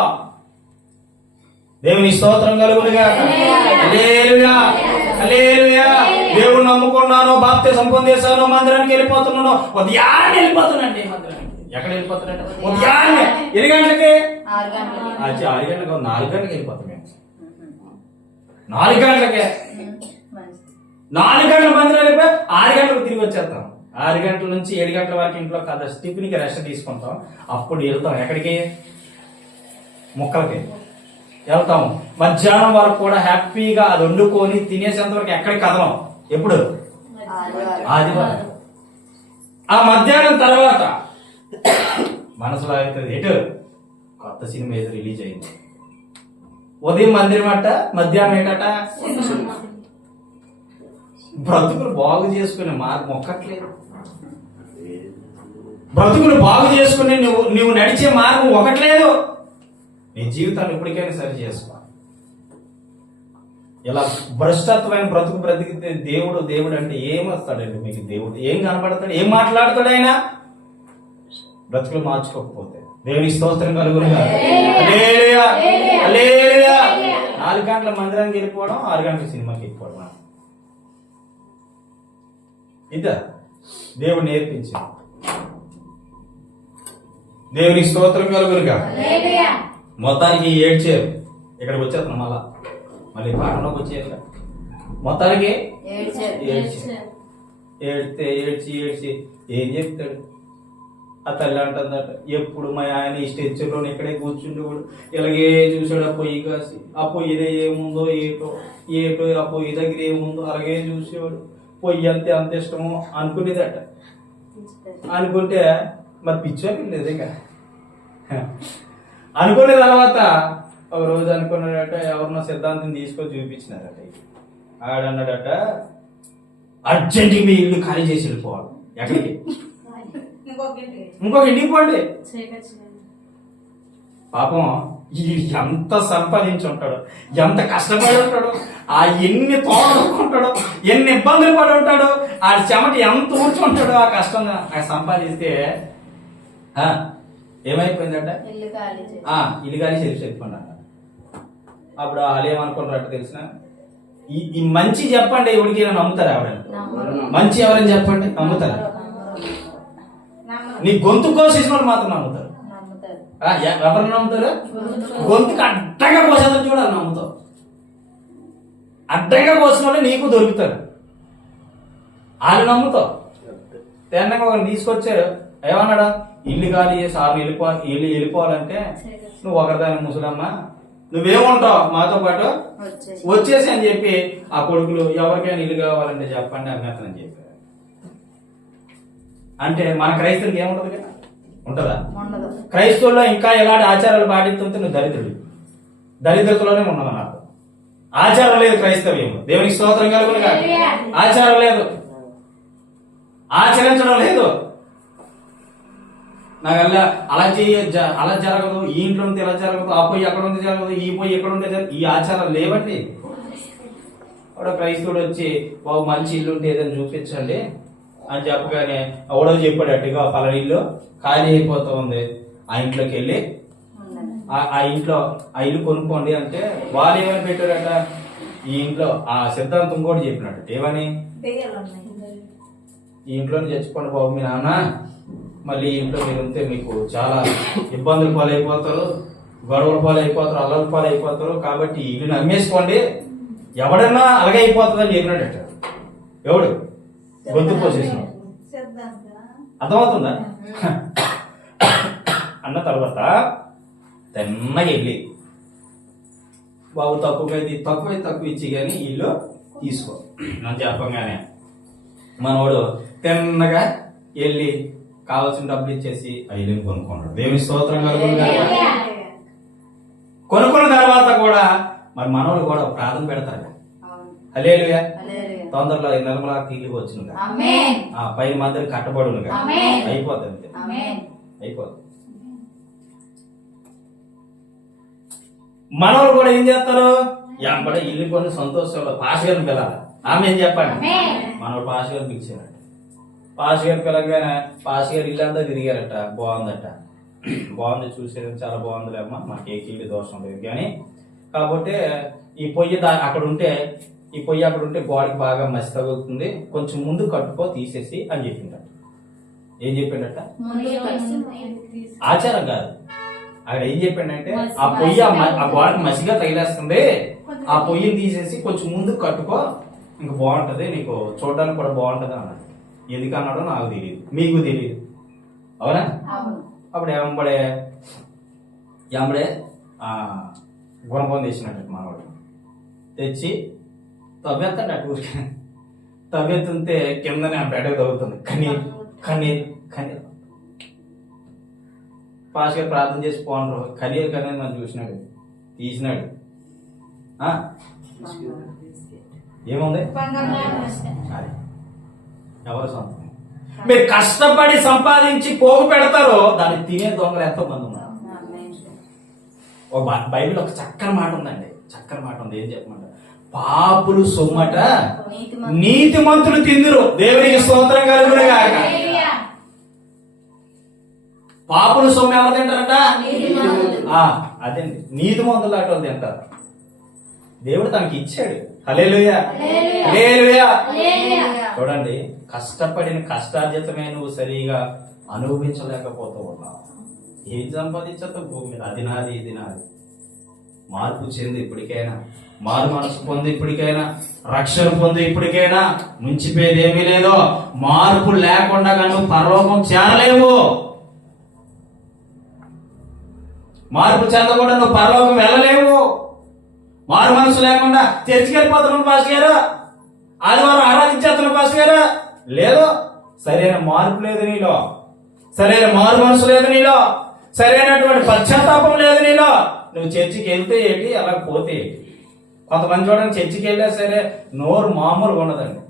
దేవుని స్తోత్రం కలుగునుగా. హల్లెలూయా హల్లెలూయా. దేవుడు నమ్ముకున్నాను, బాప్తిసం పొందేశాను, మందిరానికి వెళ్ళిపోతున్నాను, ఉదయాన్నే వెళ్ళిపోతున్నాండి మందిరానికి. ఎక్కడ వెళ్ళిపోతున్నట్టు, ఉదయాన్నే ఎన్ని గంటలకి, 6 గంటలకు 4 గంటలకు వెళ్ళిపోతాం మేము, 4 గంటలకే 4 గంటల మందిరం వెళ్ళిపోయి 6 గంటలకు తిరిగి వచ్చేస్తాం. 6 గంటల నుంచి 7 గంటల వరకు ఇంట్లో కదా టిఫిన్కి రెస్ట్ తీసుకుంటాం. అప్పుడు వెళ్తాం ఎక్కడికి, మొక్కలకి. వెళ్తాము. మధ్యాహ్నం వరకు కూడా హ్యాపీగా అది వండుకొని తినేసేంత వరకు ఎక్కడికి కదలం. ఎప్పుడు? ఆదివారం. ఆ మధ్యాహ్నం తర్వాత మనసులో అవుతుంది, ఎటు కొత్త సినిమా ఏదో రిలీజ్ అయింది. ఉదయం మందిరం అట్ట, మధ్యాహ్నం ఏంటట బ్రతుకులు బాగు చేసుకునే మార్గం ఒక్కట్లేదు. బ్రతుకులు బాగు చేసుకుని నువ్వు నడిచే మార్గం ఒకట్లేదు. నీ జీవితాన్ని ఇప్పటికైనా సరి చేసుకో. ఇలా భ్రష్టత్వమైన బ్రతుకు బ్రతికితే దేవుడు అంటే ఏమొస్తాడండి మీకు? దేవుడు ఏం కనబడతాడు? ఏం మాట్లాడతాడు ఆయన? బ్రతుకులు మార్చుకోకపోతే. దేవుని స్తోత్రం కలుగునుగా. హల్లెలూయా, హల్లెలూయా. 4 గంటల మందిరానికి వెళ్ళిపోవడం, 6 గంటల సినిమాకి వెళ్ళిపోవడం, ఇదా దేవుడు నేర్పించింది. దేవుని స్తోత్రం కలుగునుగా. మొత్తానికి ఏడ్చారు. ఇక్కడికి వచ్చేస్తాం మళ్ళీ పాఠంలోకి వచ్చేది. మొత్తానికి ఏడ్చి ఏం చెప్తాడు? ఆ తల్లి అంటుందట, ఎప్పుడు మా ఆయన ఈ స్టెచ్చర్లో ఇక్కడే కూర్చుండేవాడు, ఇలాగే చూసాడు. ఆ పొయ్యి కాసి, ఆ పొయ్యిలో ఏముందో ఏటో ఆ పొయ్యి దగ్గర ఏముందో అలాగే చూసేవాడు. పొయ్యి అంత ఇష్టమో అనుకునేదట. అనుకుంటే మరి పిచ్చోకి లేదు ఇక. అనుకునే తర్వాత ఒక రోజు అనుకున్నాడట, ఎవరినో సిద్ధాంతం తీసుకొని చూపించినారట. ఆడన్నాడట, అర్జెంట్గా మీ ఇల్లు ఖాళీ చేసి వెళ్ళిపోవాలి. ఎక్కడికి? ఇంకొక ఇంటికి పోండి. పాపం ఎంత సంపాదించి ఉంటాడు, ఎంత కష్టపడి ఉంటాడు, ఆ ఎన్ని తోడుకుంటాడు, ఎన్ని ఇబ్బందులు పడి ఉంటాడు, ఆ చెమట ఎంత ఊడ్చుంటాడు. ఆ కష్టంగా సంపాదిస్తే ఏమైపోయిందట? ఇల్లు ఖాళీ చేసి వెళ్ళిపోయినాడు. అప్పుడు వాళ్ళు ఏమనుకుంటారట తెలిసిన? ఈ మంచి చెప్పండి, ఎవరికి నమ్ముతారా? ఎవరైనా మంచి ఎవరైనా చెప్పండి, నమ్ముతారా? నీ గొంతు కోసేసిన మాత్రం నమ్ముతారు. ఎవరు నమ్ముతారు? గొంతుకు అడ్డంగా కోసేదని చూడాలి, నమ్ముతావు. అడ్డంగా కోసిన వాళ్ళు నీకు దొరుకుతారు, వాళ్ళు నమ్ముతావు. తేనంగా ఒకరు తీసుకొచ్చారు, ఏమన్నాడా? ఇల్లు ఖాళీ చేసి 6 ఇల్లు వెళ్ళిపోవాలంటే నువ్వు ఒకరిదాని ముసలమ్మ, నువ్వేముంటావు మాతో పాటు వచ్చేసి అని చెప్పి ఆ కొడుకులు ఎవరికైనా ఇల్లు కావాలంటే చెప్పండి అన్నతనని చెప్పారు. అంటే మన క్రైస్తవులకి ఏముంటది కదా? ఉంటదా? క్రైస్తవుల్లో ఇంకా ఎలాంటి ఆచారాలు పాటిస్తుంటే నువ్వు దరిద్రతలోనే ఉన్నది. నాకు ఆచారం లేదు క్రైస్తవ్యం. దేవునికి స్తోత్రం కలుగునుగా. ఆచారం లేదు, ఆచరించడం లేదు. నాకు అలా జరగదు, ఈ ఇంట్లో ఉంటే ఎలా జరగదు, ఆ పొయ్యి అక్కడ ఉంటే జరగదు, ఈ పొయ్యి ఎక్కడ ఉంటే జరగదు. ఈ ఆచారం లేవండి. ఒక క్రైస్తవుడు వచ్చి బాబు మంచి ఇల్లు ఉంటే ఏదైనా చూపించండి అని చెప్పగానే ఎవడో చెప్పాడట, ఇక పలానా ఇల్లు ఖాళీ అయిపోతా ఉంది, ఆ ఇంట్లోకి వెళ్ళి ఆ ఇల్లు కొనుక్కోండి అంటే వాళ్ళు ఏమని పెట్టారట? ఈ ఇంట్లో ఆ సిద్ధాంతం కూడా చెప్పినట్టు ఏమని? ఈ ఇంట్లోనే చచ్చిపోండి బాబు మీ నాన్న, మళ్ళీ ఇంట్లో మీరు ఉంటే మీకు చాలా ఇబ్బందులు పాలైపోతారు, గొడవల పాలైపోతారు, అల్లల పాలైపోతారు, కాబట్టి ఇల్లుని అమ్మేసుకోండి. ఎవడన్నా అలాగే అయిపోతుందని చెప్పినట్ట. ఎవడు? గొంతు పోసేసిన. అర్థమవుతుందా? అన్న తర్వాత తిన్నగా వెళ్ళి బాబు తక్కువ ఇచ్చి కానీ ఇల్లు తీసుకో అని చెప్పగానే మనవాడు తిన్నగా వెళ్ళి కావాల్సిన డబ్బులు ఇచ్చేసి ఆ ఇల్లుని కొనుక్కున్నాడు. దేవుని స్తోత్రం కలుగునుగాక. కొనుక్కున్న తర్వాత కూడా మరి మనవాడు కూడా ప్రార్థన పెడతారు. హల్లెలూయా. తొందరలో నిర్మలా తిరిగి వచ్చిన పైన మందిరం కట్టబడునుగా. అయిపోతుంది, అయిపోతుంది. మనవాళ్ళు కూడా ఏం చేస్తారు? ఎంబడే ఇల్లు కొని సంతోషంలో పాస్ గారిని పిల్లలు. ఆమె ఏం చెప్పండి? మనవాడు పాస్ గారిని పిలిచారట. పాస్ గారు పిల్లగానే పాస్ గారు ఇల్లంతా తిరిగారట. బాగుందట, బాగుంది, చూసేది చాలా బాగుందిలే అమ్మ, మాకు ఏ ఇల్లు దోషం లేదు కానీ కాబట్టి ఈ పొయ్యి అక్కడ ఉంటే గోడకి బాగా మసి తగులుతుంది, కొంచెం ముందు కట్టుకో తీసేసి అని చెప్పిందట. ఏం చెప్పిండట? ఆచారం కాదు, అక్కడ ఏం చెప్పిండంటే ఆ పొయ్యి ఆ గోడకి మసిగా తగిలేస్తుంది, ఆ పొయ్యిని తీసేసి కొంచెం ముందు కట్టుకో, ఇంక బాగుంటది, నీకు చూడడానికి కూడా బాగుంటది అన్నాడు. ఎందుకు అన్నాడో నాకు తెలియదు, మీకు తెలియదు, అవునా? అప్పుడు ఎంబడే గుణపం తీసినట్టు మనవాడు తెచ్చి తవ్వేస్తాడు అటు ఊరికి. తవ్వెత్తుంటే కిందనే ఆ బెడ తగ్గుతుంది. కన్నీరు కన్నీరు కన్నీరు. పాస్గా ప్రార్థన చేసి పోనరు. కన్నీరు కన్నీరు నన్ను చూసినాడు, తీసినాడు. ఏముంది? అది ఎవరు సొంతం? మీరు కష్టపడి సంపాదించి పోగు పెడతారో దాన్ని తినే దొంగలు ఎంతో మంది ఉన్నారు. ఒక బైబిల్ ఒక చక్కని మాట ఉందండి, చక్కని మాట ఉంది. ఏం చెప్పమంటారు? పాపులు సొమ్మట నీతిమంతులు తిందురు. దేవునికి స్తోత్రం కలుగును గాక. పాపులు సొమ్ము ఎవరు తింటారట? అదండి, నీతిమంతులు అటు తింటారు. దేవుడు తనకి ఇచ్చాడు. హల్లెలూయా హల్లెలూయా. చూడండి, కష్టపడిన కష్టార్జితమే నువ్వు సరిగా అనుభవించలేకపోతూ ఉన్నావు. ఏం సంపాదించదు భూమి మీద? అది నాది, ఇది నాది. మార్పు చెంది ఇప్పటికైనా, మారు మనసు పొంది ఇప్పటికైనా, రక్షణ పొంది ఇప్పటికైనా. ముంచిపోయేది ఏమీ లేదో. మార్పు లేకుండా నువ్వు పరలోకం చేరలేవు. మార్పు చెందకుండా నువ్వు పరలోకం వెళ్ళలేవు. మారు మనసు లేకుండా చర్చికి వెళ్ళిపోతున్నావు పాస్టర్ గారు, ఆదివారం ఆరాధించేస్తున్నావు పాస్టర్ గారు. లేదు, సరైన మార్పు లేదు నీలో, సరైన మారు మనసు లేదు నీలో, సరైనటువంటి పశ్చాత్తాపం లేదు నీలో. నువ్వు చర్చికి వెళ్తే ఏంటి, అలా పోతే ఏంటి? కొంతమంది చూడండి, చర్చికి వెళ్ళా సరే నోరు మామూలుగా ఉండదండి.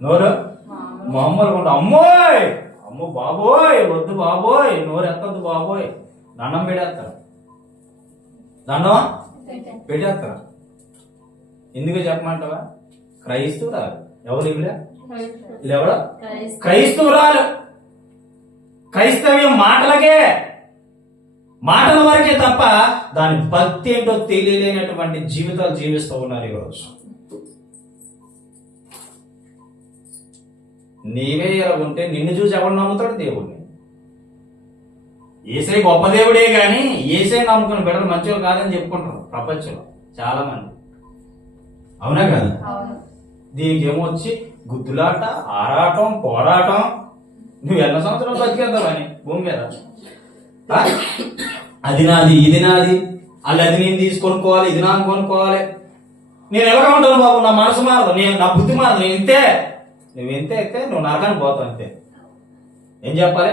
నోరు మామూలుగా ఉండదు. అమ్మోయ్ అమ్మో బాబోయ్ వద్దు బాబోయ్, నోరు ఎత్తద్దు బాబోయ్. దండం పెడేస్తారు, దండం పెట్టేస్తారా? ఎందుకు చెప్పమంటావా? క్రైస్తవురాలు. ఎవరు ఇవిడ? ఇదెవడ? క్రైస్తవురాలు. క్రైస్తవ్యం మాటలకే, మాటల వరకే తప్ప దాని భక్తి ఏంటో తెలియలేనటువంటి జీవితాలు జీవిస్తూ ఉన్నారు ఈరోజు. నీవే ఎలాగుంటే నిన్ను చూసి ఎవరు నమ్ముతాడు దేవుడిని? ఏసై గొప్ప దేవుడే గాని ఏసై నమ్ముకుని బిడ్డలు మంచివాళ్ళు కాదని చెప్పుకుంటారు ప్రపంచంలో చాలా మంది. అవునా కదా? దీనికి ఏమొచ్చి గుద్దులాట, ఆరాటం, పోరాటం. నువ్వు ఎన్న సంవత్సరాలు బతికేద్దామని భూమి మీద. అది నాది, ఇది నాది, వాళ్ళు అది నేను తీసుకొనుకోవాలి, ఇది నాకు కొనుక్కోవాలి. నేను ఎలాగ ఉంటాను బాబు? నా మనసు మారదు, నేను నా బుద్ధి మారదు. నేను ఇంతే. నువ్వు ఇంతే అయితే నువ్వు నరకానికి పోతావు. అంతే. ఏం చెప్పాలి?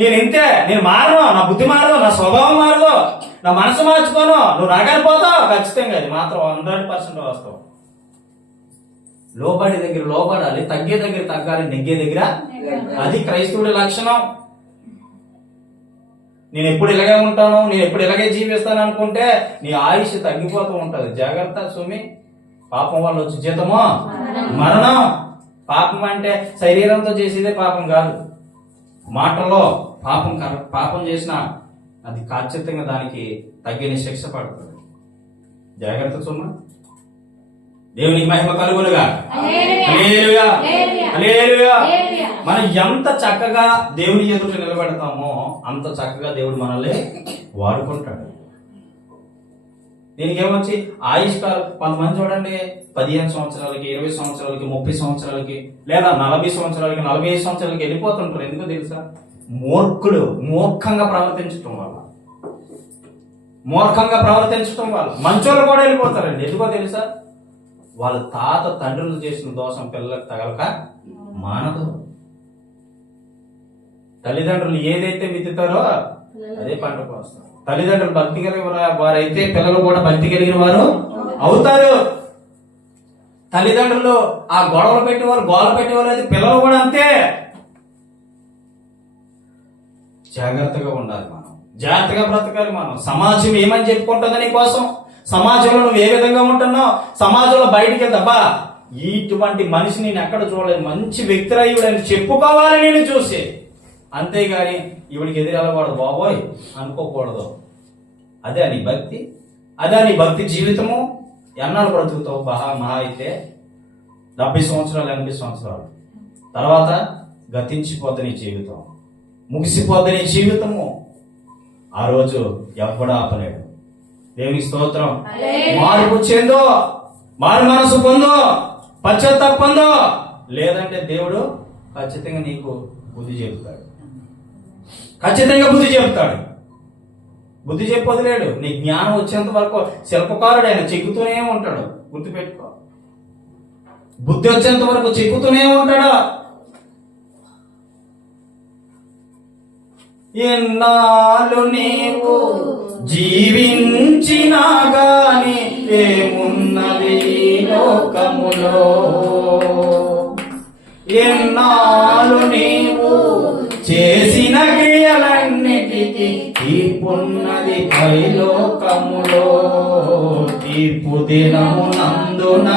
నేను ఇంతే, నేను మారను, నా బుద్ధి మారదు, నా స్వభావం మారదు, నా మనసు మార్చుకోను, నువ్వు నరకానికి పోతావు ఖచ్చితంగా. అది మాత్రం 100% వస్తావు. లోబడి దగ్గర లోబడాలి, తగ్గే దగ్గర తగ్గాలి, నెగ్గే దగ్గర. అది క్రైస్తవుడి లక్షణం. నేను ఎప్పుడు ఇలాగే ఉంటాను, నేను ఎప్పుడు ఇలాగే జీవిస్తాను అనుకుంటే నీ ఆయుష్ తగ్గిపోతూ ఉంటది. జాగ్రత్త సుమి. పాపం వల్ల వచ్చి జీతమో మరణం. పాపం అంటే శరీరంతో చేసేదే పాపం కాదు. మాటల్లో పాపం చేసిన అది ఖచ్చితంగా దానికి తగిన శిక్ష పడుతుంది. జాగ్రత్త సుమ. దేవునికి మహిమ కలుగునుగా. హల్లెలూయా హల్లెలూయా. మనం ఎంత చక్కగా దేవుని ఎదుట నిలబెడతామో అంత చక్కగా దేవుడు మనల్ని వాడుకుంటాడు. దీనికి ఏమొచ్చి ఆయుష్కాలం. కొంతమంది చూడండి 15 సంవత్సరాలకి, 20 సంవత్సరాలకి, 30 సంవత్సరాలకి, లేదా 40 సంవత్సరాలకి, 45 సంవత్సరాలకి వెళ్ళిపోతుంటారు. ఎందుకో తెలుసా? మూర్ఖులు మూర్ఖంగా ప్రవర్తించటం వల్ల, మూర్ఖంగా ప్రవర్తించటం వల్ల మంచోళ్ళు కూడా వెళ్ళిపోతారండి. ఎందుకో తెలుసా? వాళ్ళ తాత తండ్రులు చేసిన దోషం పిల్లలకు తగలక మానదు. తల్లిదండ్రులు ఏదైతే విత్తుతారో అదే పంటకు వస్తారు. తల్లిదండ్రులు భక్తి కలిగిన వారైతే పిల్లలు కూడా భక్తి కలిగిన వారు అవుతారు. తల్లిదండ్రులు ఆ గొడవలు పెట్టేవారు, గోడలు పెట్టేవారు అయితే పిల్లలు కూడా అంతే. జాగ్రత్తగా ఉండాలి మనం, జాగ్రత్తగా బ్రతకాలి మనం. సమాజం ఏమని చెప్పుకుంటుందో నీ కోసం, సమాజంలో నువ్వు ఏ విధంగా ఉంటున్నావు, సమాజంలో బయటికి వెళ్తాబా ఇటువంటి మనిషి నేను ఎక్కడ చూడలేదు, మంచి వ్యక్తిరాయుడు అని చెప్పుకోవాలి నేను చూసి. అంతేగాని ఇవిడికి ఎదురెళ్ళకూడదు బాబోయ్ అనుకోకూడదు. అదే నీ భక్తి, అదే నీ భక్తి జీవితము. ఎన్నాళ్ళు బ్రతుకుతావు? మహా అయితే 70 సంవత్సరాలు, 80 సంవత్సరాలు తర్వాత గతించిపోద్ది నీ జీవితం, ముగిసిపోద్ది నీ జీవితము. ఆ రోజు ఎవ్వడా ఆపలేడు. దేవునికి స్తోత్రం. మార్పు చెందో, మారు మనసు పొందో, పశ్చాత్తాపందో, లేదంటే దేవుడు ఖచ్చితంగా నీకు బుద్ధి చెబుతాడు, ఖచ్చితంగా బుద్ధి చెబుతాడు. బుద్ధి చెప్పొదిలేడు. నీ జ్ఞానం వచ్చేంత వరకు శిల్పకారుడు ఆయన, చెక్కుతూనే ఉంటాడు. గుర్తుపెట్టుకో, బుద్ధి వచ్చేంత వరకు చెక్కుతూనే ఉంటాడు. ఎన్నాళ్ళు నీవు జీవించినా గాని ఏమున్నది ఈ లోకములో, ఎన్నాళ్ళు నీవు చేసిన క్రియలన్నిటికీ తీర్పున్నది పైలోకములో. తీర్పు దినమునందున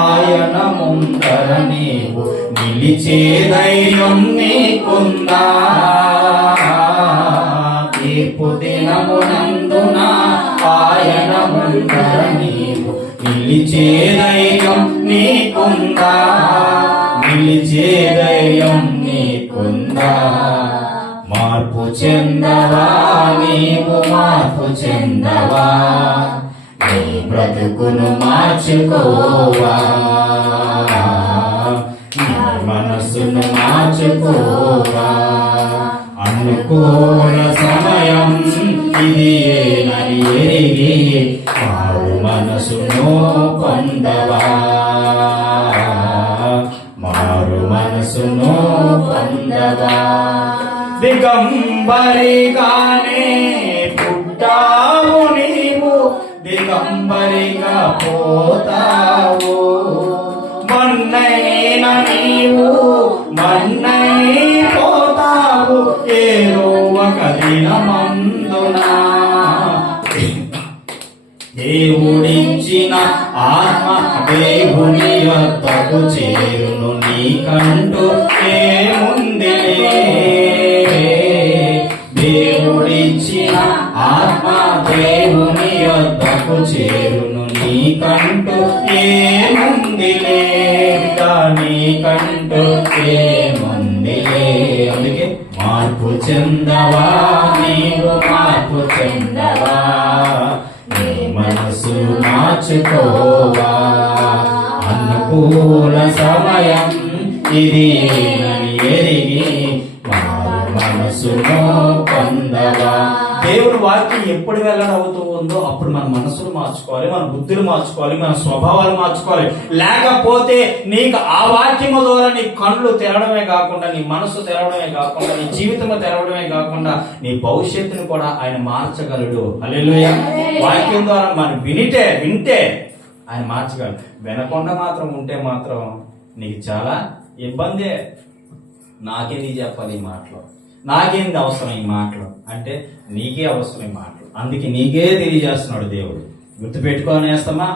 ఆయన ముందర నీవు నిలిచే ధైర్యం నీకుందా? తీర్పు దినమునందున ఆయన ముందర నీవు నిలిచే ధైర్యం నీకుందా? నిలిచే ధైర్యం నీకుందా? మార్పు చెందవా నీవు, మార్పు చెందవా? నీ బ్రతుకును మార్చుకోవా, నీ మనసును మార్చుకోవా. అనుకూల సమయం ఇది ఏనని ఎరిగి మారు మనసును పొందవా, మారు మనసును పొందవా. దిగంబరిగానే పుట్టావు నీవు, దిగంబరిగా పోతావు. మన్నైన నీవు మన్నైపోతావు ఏదో ఒక దినమందున. దేవుడిచ్చిన ఆత్మ దేవుని యొద్దకు చేరును, నీకంటూ ఏముందిలే. దేవుడిచ్చిన ఆత్మ దేవుని యొద్దకు చేరును, నీకంటూ ఏముందిలే, నీకంటూ ఏముందిలే. అందుకే మార్పు చెందవా నీవు, మార్పు చెందవా? నీ మనసు మార్చుకోవా. అనుకూల సమయం ఇది నని ఎరిగి మారు మనసును పొందవా. దేవుని వాక్యం ఎప్పుడు వెల్లడవుతూ ఉందో అప్పుడు మన మనసులు మార్చుకోవాలి, మన బుద్ధులు మార్చుకోవాలి, మన స్వభావాలు మార్చుకోవాలి. లేకపోతే నీకు ఆ వాక్యము ద్వారా నీ కళ్ళు తెరవడమే కాకుండా, నీ మనసు తెరవడమే కాకుండా, నీ జీవితము తెరవడమే కాకుండా నీ భవిష్యత్తును కూడా ఆయన మార్చగలడు. హల్లెలూయా. వాక్యం ద్వారా మనం వింటే ఆయన మార్చగలడు. వినకుండా మాత్రం ఉంటే మాత్రం నీకు చాలా ఇబ్బందే. నాకేంది చెప్పాలి ఈ మాటలు, నాకేంది అవసరం ఈ మాటలు అంటే నీకే అవసరం ఈ మాటలు. అందుకే నీకే తెలియజేస్తున్నాడు దేవుడు. గుర్తుపెట్టుకోనేస్తామా?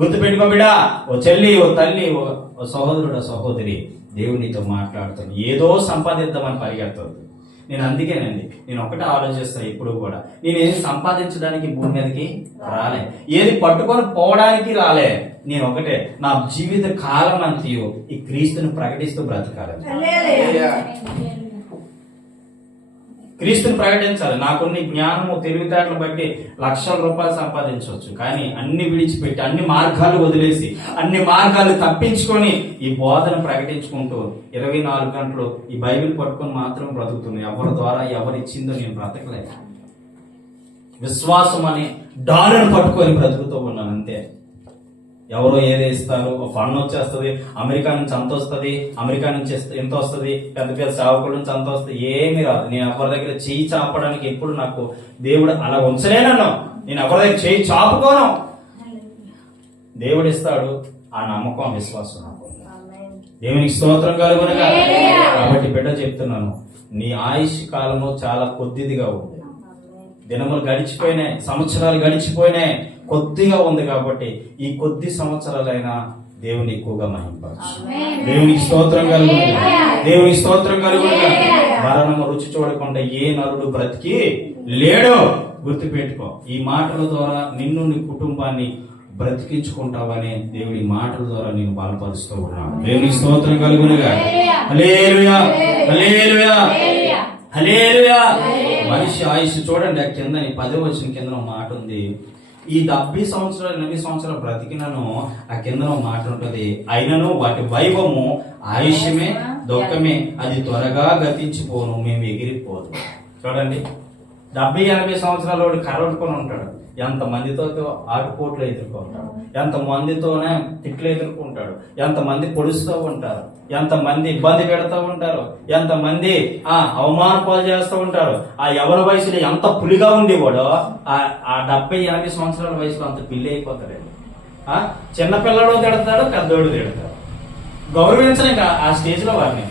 గుర్తుపెట్టుకో బిడా. ఓ చెల్లి, ఓ తల్లి, ఓ సహోదరుడు, సహోదరి, దేవుడు నీతో మాట్లాడుతాను. ఏదో సంపాదిద్దామని పరిగెత్తవద్దు. నేను అందుకేనండి, నేను ఒకటే ఆలోచిస్తాను ఎప్పుడు కూడా, నేను ఏది సంపాదించడానికి భూమి మీదకి రాలే, ఏది పట్టుకొని పోవడానికి రాలే. నేను ఒకటే, నా జీవిత కాలం అంతయు ఈ క్రీస్తుని ప్రకటిస్తూ బ్రతకాలి, క్రీస్తుని ప్రకటించాలి. నాకున్న జ్ఞానము తెలివితేటలు బట్టి లక్షల రూపాయలు సంపాదించవచ్చు, కానీ అన్ని విడిచిపెట్టి, అన్ని మార్గాలు వదిలేసి, అన్ని మార్గాలు తప్పించుకొని ఈ బోధన ప్రకటించుకుంటూ 24 గంటలు ఈ బైబిల్ పట్టుకొని మాత్రం బ్రతుకుతున్నాయి. ఎవరి ద్వారా ఎవరిచ్చిందో నేను బ్రతకలేదు. విశ్వాసం అనే డాలర్ పట్టుకొని బ్రతుకుతూ ఉన్నాను అంతే. ఎవరో ఏదేస్తారు, ఫండ్ వచ్చేస్తుంది, అమెరికా నుంచి అంత వస్తుంది, అమెరికా నుంచి ఎంత వస్తుంది, పెద్ద పెద్ద సేవకుల నుంచి అంత వస్తుంది, ఏమీ రాదు. నేను ఎవరి దగ్గర చేయి చాపడానికి ఎప్పుడు నాకు దేవుడు అలా ఉంచలేనన్ను. నేను ఎవరి దగ్గర చేయి చాపుకోను. దేవుడు ఇస్తాడు. ఆ నమ్మకం, విశ్వాసం నాకు. దేవునికి స్తోత్రం కలుగునుగా. కాబట్టి బిడ్డ చెప్తున్నాను, నీ ఆయుష్ కాలంలో చాలా కొద్దిదిగా ఉంది. దినములు గడిచిపోయినాయి, సంవత్సరాలు గడిచిపోయినాయి, కొద్దిగా ఉంది. కాబట్టి ఈ కొద్ది సంవత్సరాలైనా దేవుని ఎక్కువగా మహింపరచు. దేవునికి స్తోత్రం కలుగునుగా. దేవునికి స్తోత్రం కలుగునుగా. మరణము రుచి చూడకుండా ఏ నరుడు బ్రతికి లేడు. గుర్తుపెట్టుకో. ఈ మాటల ద్వారా నిన్ను, నీ కుటుంబాన్ని బ్రతికించుకుంటావనే దేవుడి మాటల ద్వారా నేను బలపరుస్తూ ఉన్నాను. దేవునికి స్తోత్రం కలుగునుగా. హల్లెలూయా, హల్లెలూయా, హల్లెలూయా. మనిషి ఆయుష్ చూడండి, ఆ కింద 10వ వచనం కింద మాట ఉంది. ఈ 70 సంవత్సరాలు 80 సంవత్సరాలు బ్రతికినను ఆ కింద మాట ఉంటది. అయినను వాటి వైభవము ఆయుష్యమే, దుఃఖమే, అది త్వరగా గతించిపోను, మేము ఎగిరిపోదు. చూడండి, 70-80 సంవత్సరాల వాడు కర్రొట్టుకొని ఉంటాడు. ఎంత మందితో ఆటుపోట్లు ఎదుర్కొంటాడు, ఎంత మందితోనే తిట్లు ఎదుర్కొంటాడు, ఎంత మంది పొడుస్తూ ఉంటారు, ఎంత మంది ఇబ్బంది పెడతా ఉంటారు, ఎంత మంది అవమాన పాలు చేస్తూ ఉంటారు. ఆ ఎవరి వయసులో ఎంత పులిగా ఉండేవాడో ఆ 70-80 సంవత్సరాల వయసులో అంత పిల్లి అయిపోతాడు. చిన్నపిల్లడు తిడతాడు, పెద్దోడు తిడతాడు. గౌరవించరు ఇంకా ఆ స్టేజ్ లో వారిని.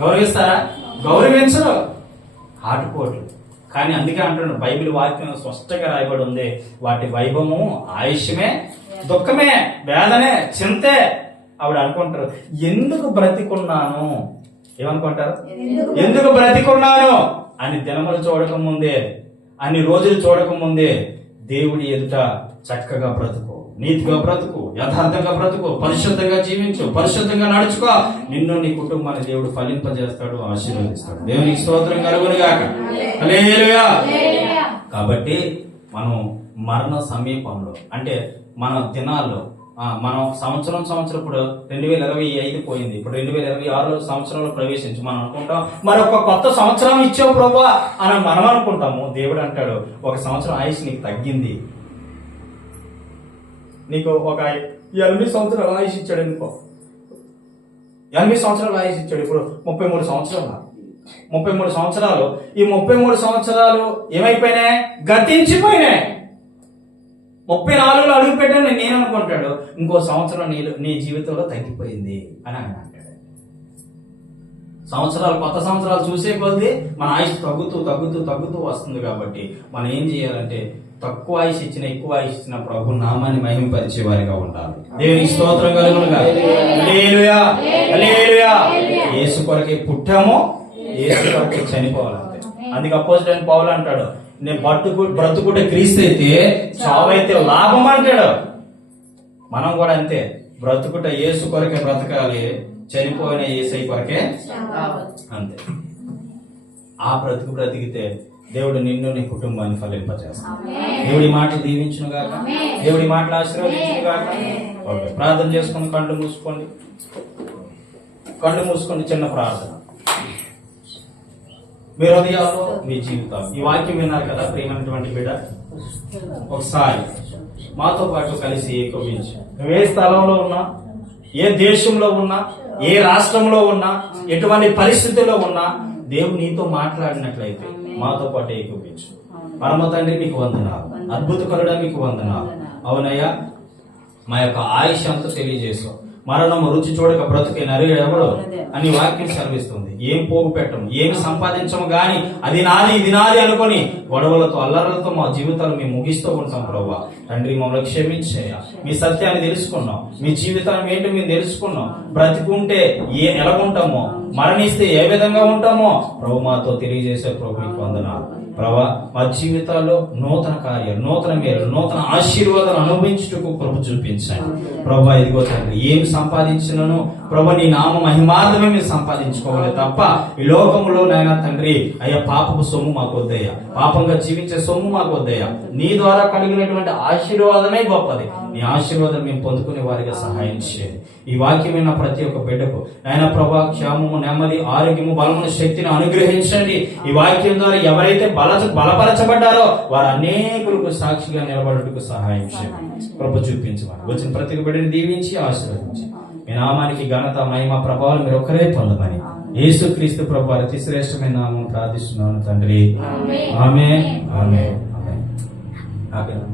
గౌరవిస్తారా? గౌరవించరు. ఆటుపోట్లు. కానీ అందుకే అంటున్నాడు, బైబిల్ వాక్యం స్పష్టంగా రాయబడి ఉంది, వాటి వైభవము ఆయుష్యమే, దుఃఖమే, వేదనే, చింతే. ఆవిడ అనుకుంటారు, ఎందుకు బ్రతికున్నాను? ఏమనుకుంటారు? ఎందుకు బ్రతికున్నాను అని దినములు చూడకముందే, అన్ని రోజులు చూడకముందే దేవుడి ఎదుట చక్కగా బ్రతుకు, నీతిగా బ్రతుకు, యథార్థంగా బ్రతుకు, పరిశుద్ధంగా జీవించు, పరిశుద్ధంగా నడుచుకో. నిన్ను నీ కుటుంబాన్ని దేవుడు ఫలింపజేస్తాడు, ఆశీర్వదిస్తాడు. దేవునికి స్తోత్రం కలుగును గాక. హల్లెలూయా. కాబట్టి మనం మరణ సమీపంలో, అంటే మన దినాల్లో, మనం సంవత్సరం ఇప్పుడు 2025 పోయింది, ఇప్పుడు 2026 సంవత్సరంలో ప్రవేశించి మనం అనుకుంటాం మరొక కొత్త సంవత్సరం ఇచ్చావు ప్రభువా అని మనం అనుకుంటాము. దేవుడు అంటాడు, ఒక సంవత్సరం ఆయుష్ నీకు తగ్గింది, నీకు ఒక 80 సంవత్సరాలు ఆయుష్ ఇచ్చాడు అనుకో. 80 సంవత్సరాలు ఆయుష్ ఇచ్చాడు. ఇప్పుడు 33 సంవత్సరాలు. 33 సంవత్సరాలు, ఈ 33 సంవత్సరాలు ఏమైపోయినాయి? గతించిపోయినాయి. 34లో అడుగు పెట్టాను నేను అనుకుంటాడు, ఇంకో సంవత్సరం నీ జీవితంలో తగ్గిపోయింది అని ఆయన అంటాడు. సంవత్సరాలు, కొత్త సంవత్సరాలు చూసే కొద్దీ మన ఆయుష్ తగ్గుతూ వస్తుంది. కాబట్టి మనం ఏం చేయాలంటే, తక్కువ ఆయుష్ ఇచ్చిన, ఎక్కువ ఆయుష్ ఇచ్చిన ప్రభు నామాన్ని మహిమపరిచే వారిగా ఉండాలి. దేవునికి స్తోత్రం కలుగునుగా. హల్లెలూయా, హల్లెలూయా. యేసు కొరకే పుట్టాము, యేసు కొరకే చనిపోవాలంటే. అందుకే అపోజిట్ పౌలు అంటాడు, నేను బ్రతుకుట క్రీస్తు అయితే, చావైతే లాభం అంటాడు. మనం కూడా అంతే, బ్రతుకుట యేసు కొరకే బ్రతకాలి, చనిపోయిన యేసై కొరకే అంతే. ఆ బ్రతికితే దేవుడు నిన్ను, నీ కుటుంబాన్ని ఫలింపజేస్తాడు. దేవుడి మాటలు దీవించును గాక, దేవుడి మాటలు ఆశీర్వదించును గాక. ఓకే, ప్రార్థన చేసుకుని కళ్ళు మూసుకోండి. చిన్న ప్రార్థన. మీ హృదయాల్లో, మీ జీవితాలు, ఈ వాక్యం విన్నారు కదా ప్రియమైనటువంటి బిడ్డ, ఒకసారి మాతో పాటు కలిసి ఏకోపించి, నువ్వు ఏ స్థలంలో ఉన్నా, ఏ దేశంలో ఉన్నా, ఏ రాష్ట్రంలో ఉన్నా, ఎటువంటి పరిస్థితుల్లో ఉన్నా, దేవుడు నీతో మాట్లాడినట్లయితే మాతో పాటు ఏకోపించు. పరమ తండ్రి మీకు వందనాలు, అద్భుతకరుడా మీకు వందనాలు. అవునయ్యా, మా యొక్క ఆయుష్ అంతా తెలియజేసావు. మరణము రుచి చూడక బ్రతుకే నరుడు ఎవడు అని వాక్యం సెలవిస్తుంది. ఏం పోగు పెట్టము, ఏమి సంపాదించము గాని అది నాది ఇది నాది అనుకొని గొడవలతో, అల్లర్లతో మా జీవితాలు మేము ముగిస్తూ ఉంటాం. ప్రభువా తండ్రి, మమ్మల్ని క్షమించేయ. మీ సత్యాన్ని తెలుసుకున్నాం, మీ జీవితాన్ని ఏంటో మేము తెలుసుకున్నాం. బ్రతికుంటే ఎలాగుంటామో, మరణిస్తే ఏ విధంగా ఉంటామో ప్రభు మాతో తెలియజేసే ప్రభు మీకు వందనాలు. ప్రభా మా జీవితాల్లో నూతన కార్యాలు, నూతన మేలు, నూతన ఆశీర్వాదాలు అనుభవించుటకు ప్రభు చూపించండి. ప్రభా ఇదిగో తండ్రి, ఏమి సంపాదించినను ప్రభు నీ నామ మహిమార్థమే మీరు సంపాదించుకోవాలి తప్ప ఈ లోకంలో నాయన తండ్రి అయ్యా పాపపు సొమ్ము మాకు వద్దయ్యా, పాపంగా జీవించే సొమ్ము మాకు వద్దయ్యా. నీ ద్వారా కలిగినటువంటి ఆశీర్వాదమే గొప్పది. నీ ఆశీర్వాదం మేము పొందుకునే వారిగా సహాయం చేయండి. ఈ వాక్యమైన ప్రతి ఒక్క బిడ్డకు నాయన ప్రభా క్షేమము, నెమ్మది, ఆరోగ్యము, బలమును, శక్తిని అనుగ్రహించండి. ఈ వాక్యం ద్వారా ఎవరైతే బలపరచబడ్డారో వారు అనేకులకు సాక్షిగా నిలబడటకు సహాయం చేయండి. కృప చూపించమని వచ్చిన ప్రతి బిడ్డని దీవించి ఆశీర్వదించి మీ నామానికి ఘనత, మహిమ, ప్రభావాలు మీరు ఒక్కరే పొందమని యేసుక్రీస్తు ప్రభు అతి శ్రేష్టమైన నామం ప్రార్థిస్తున్నాను తండ్రి. ఆమేన్, ఆమేన్, ఆమేన్.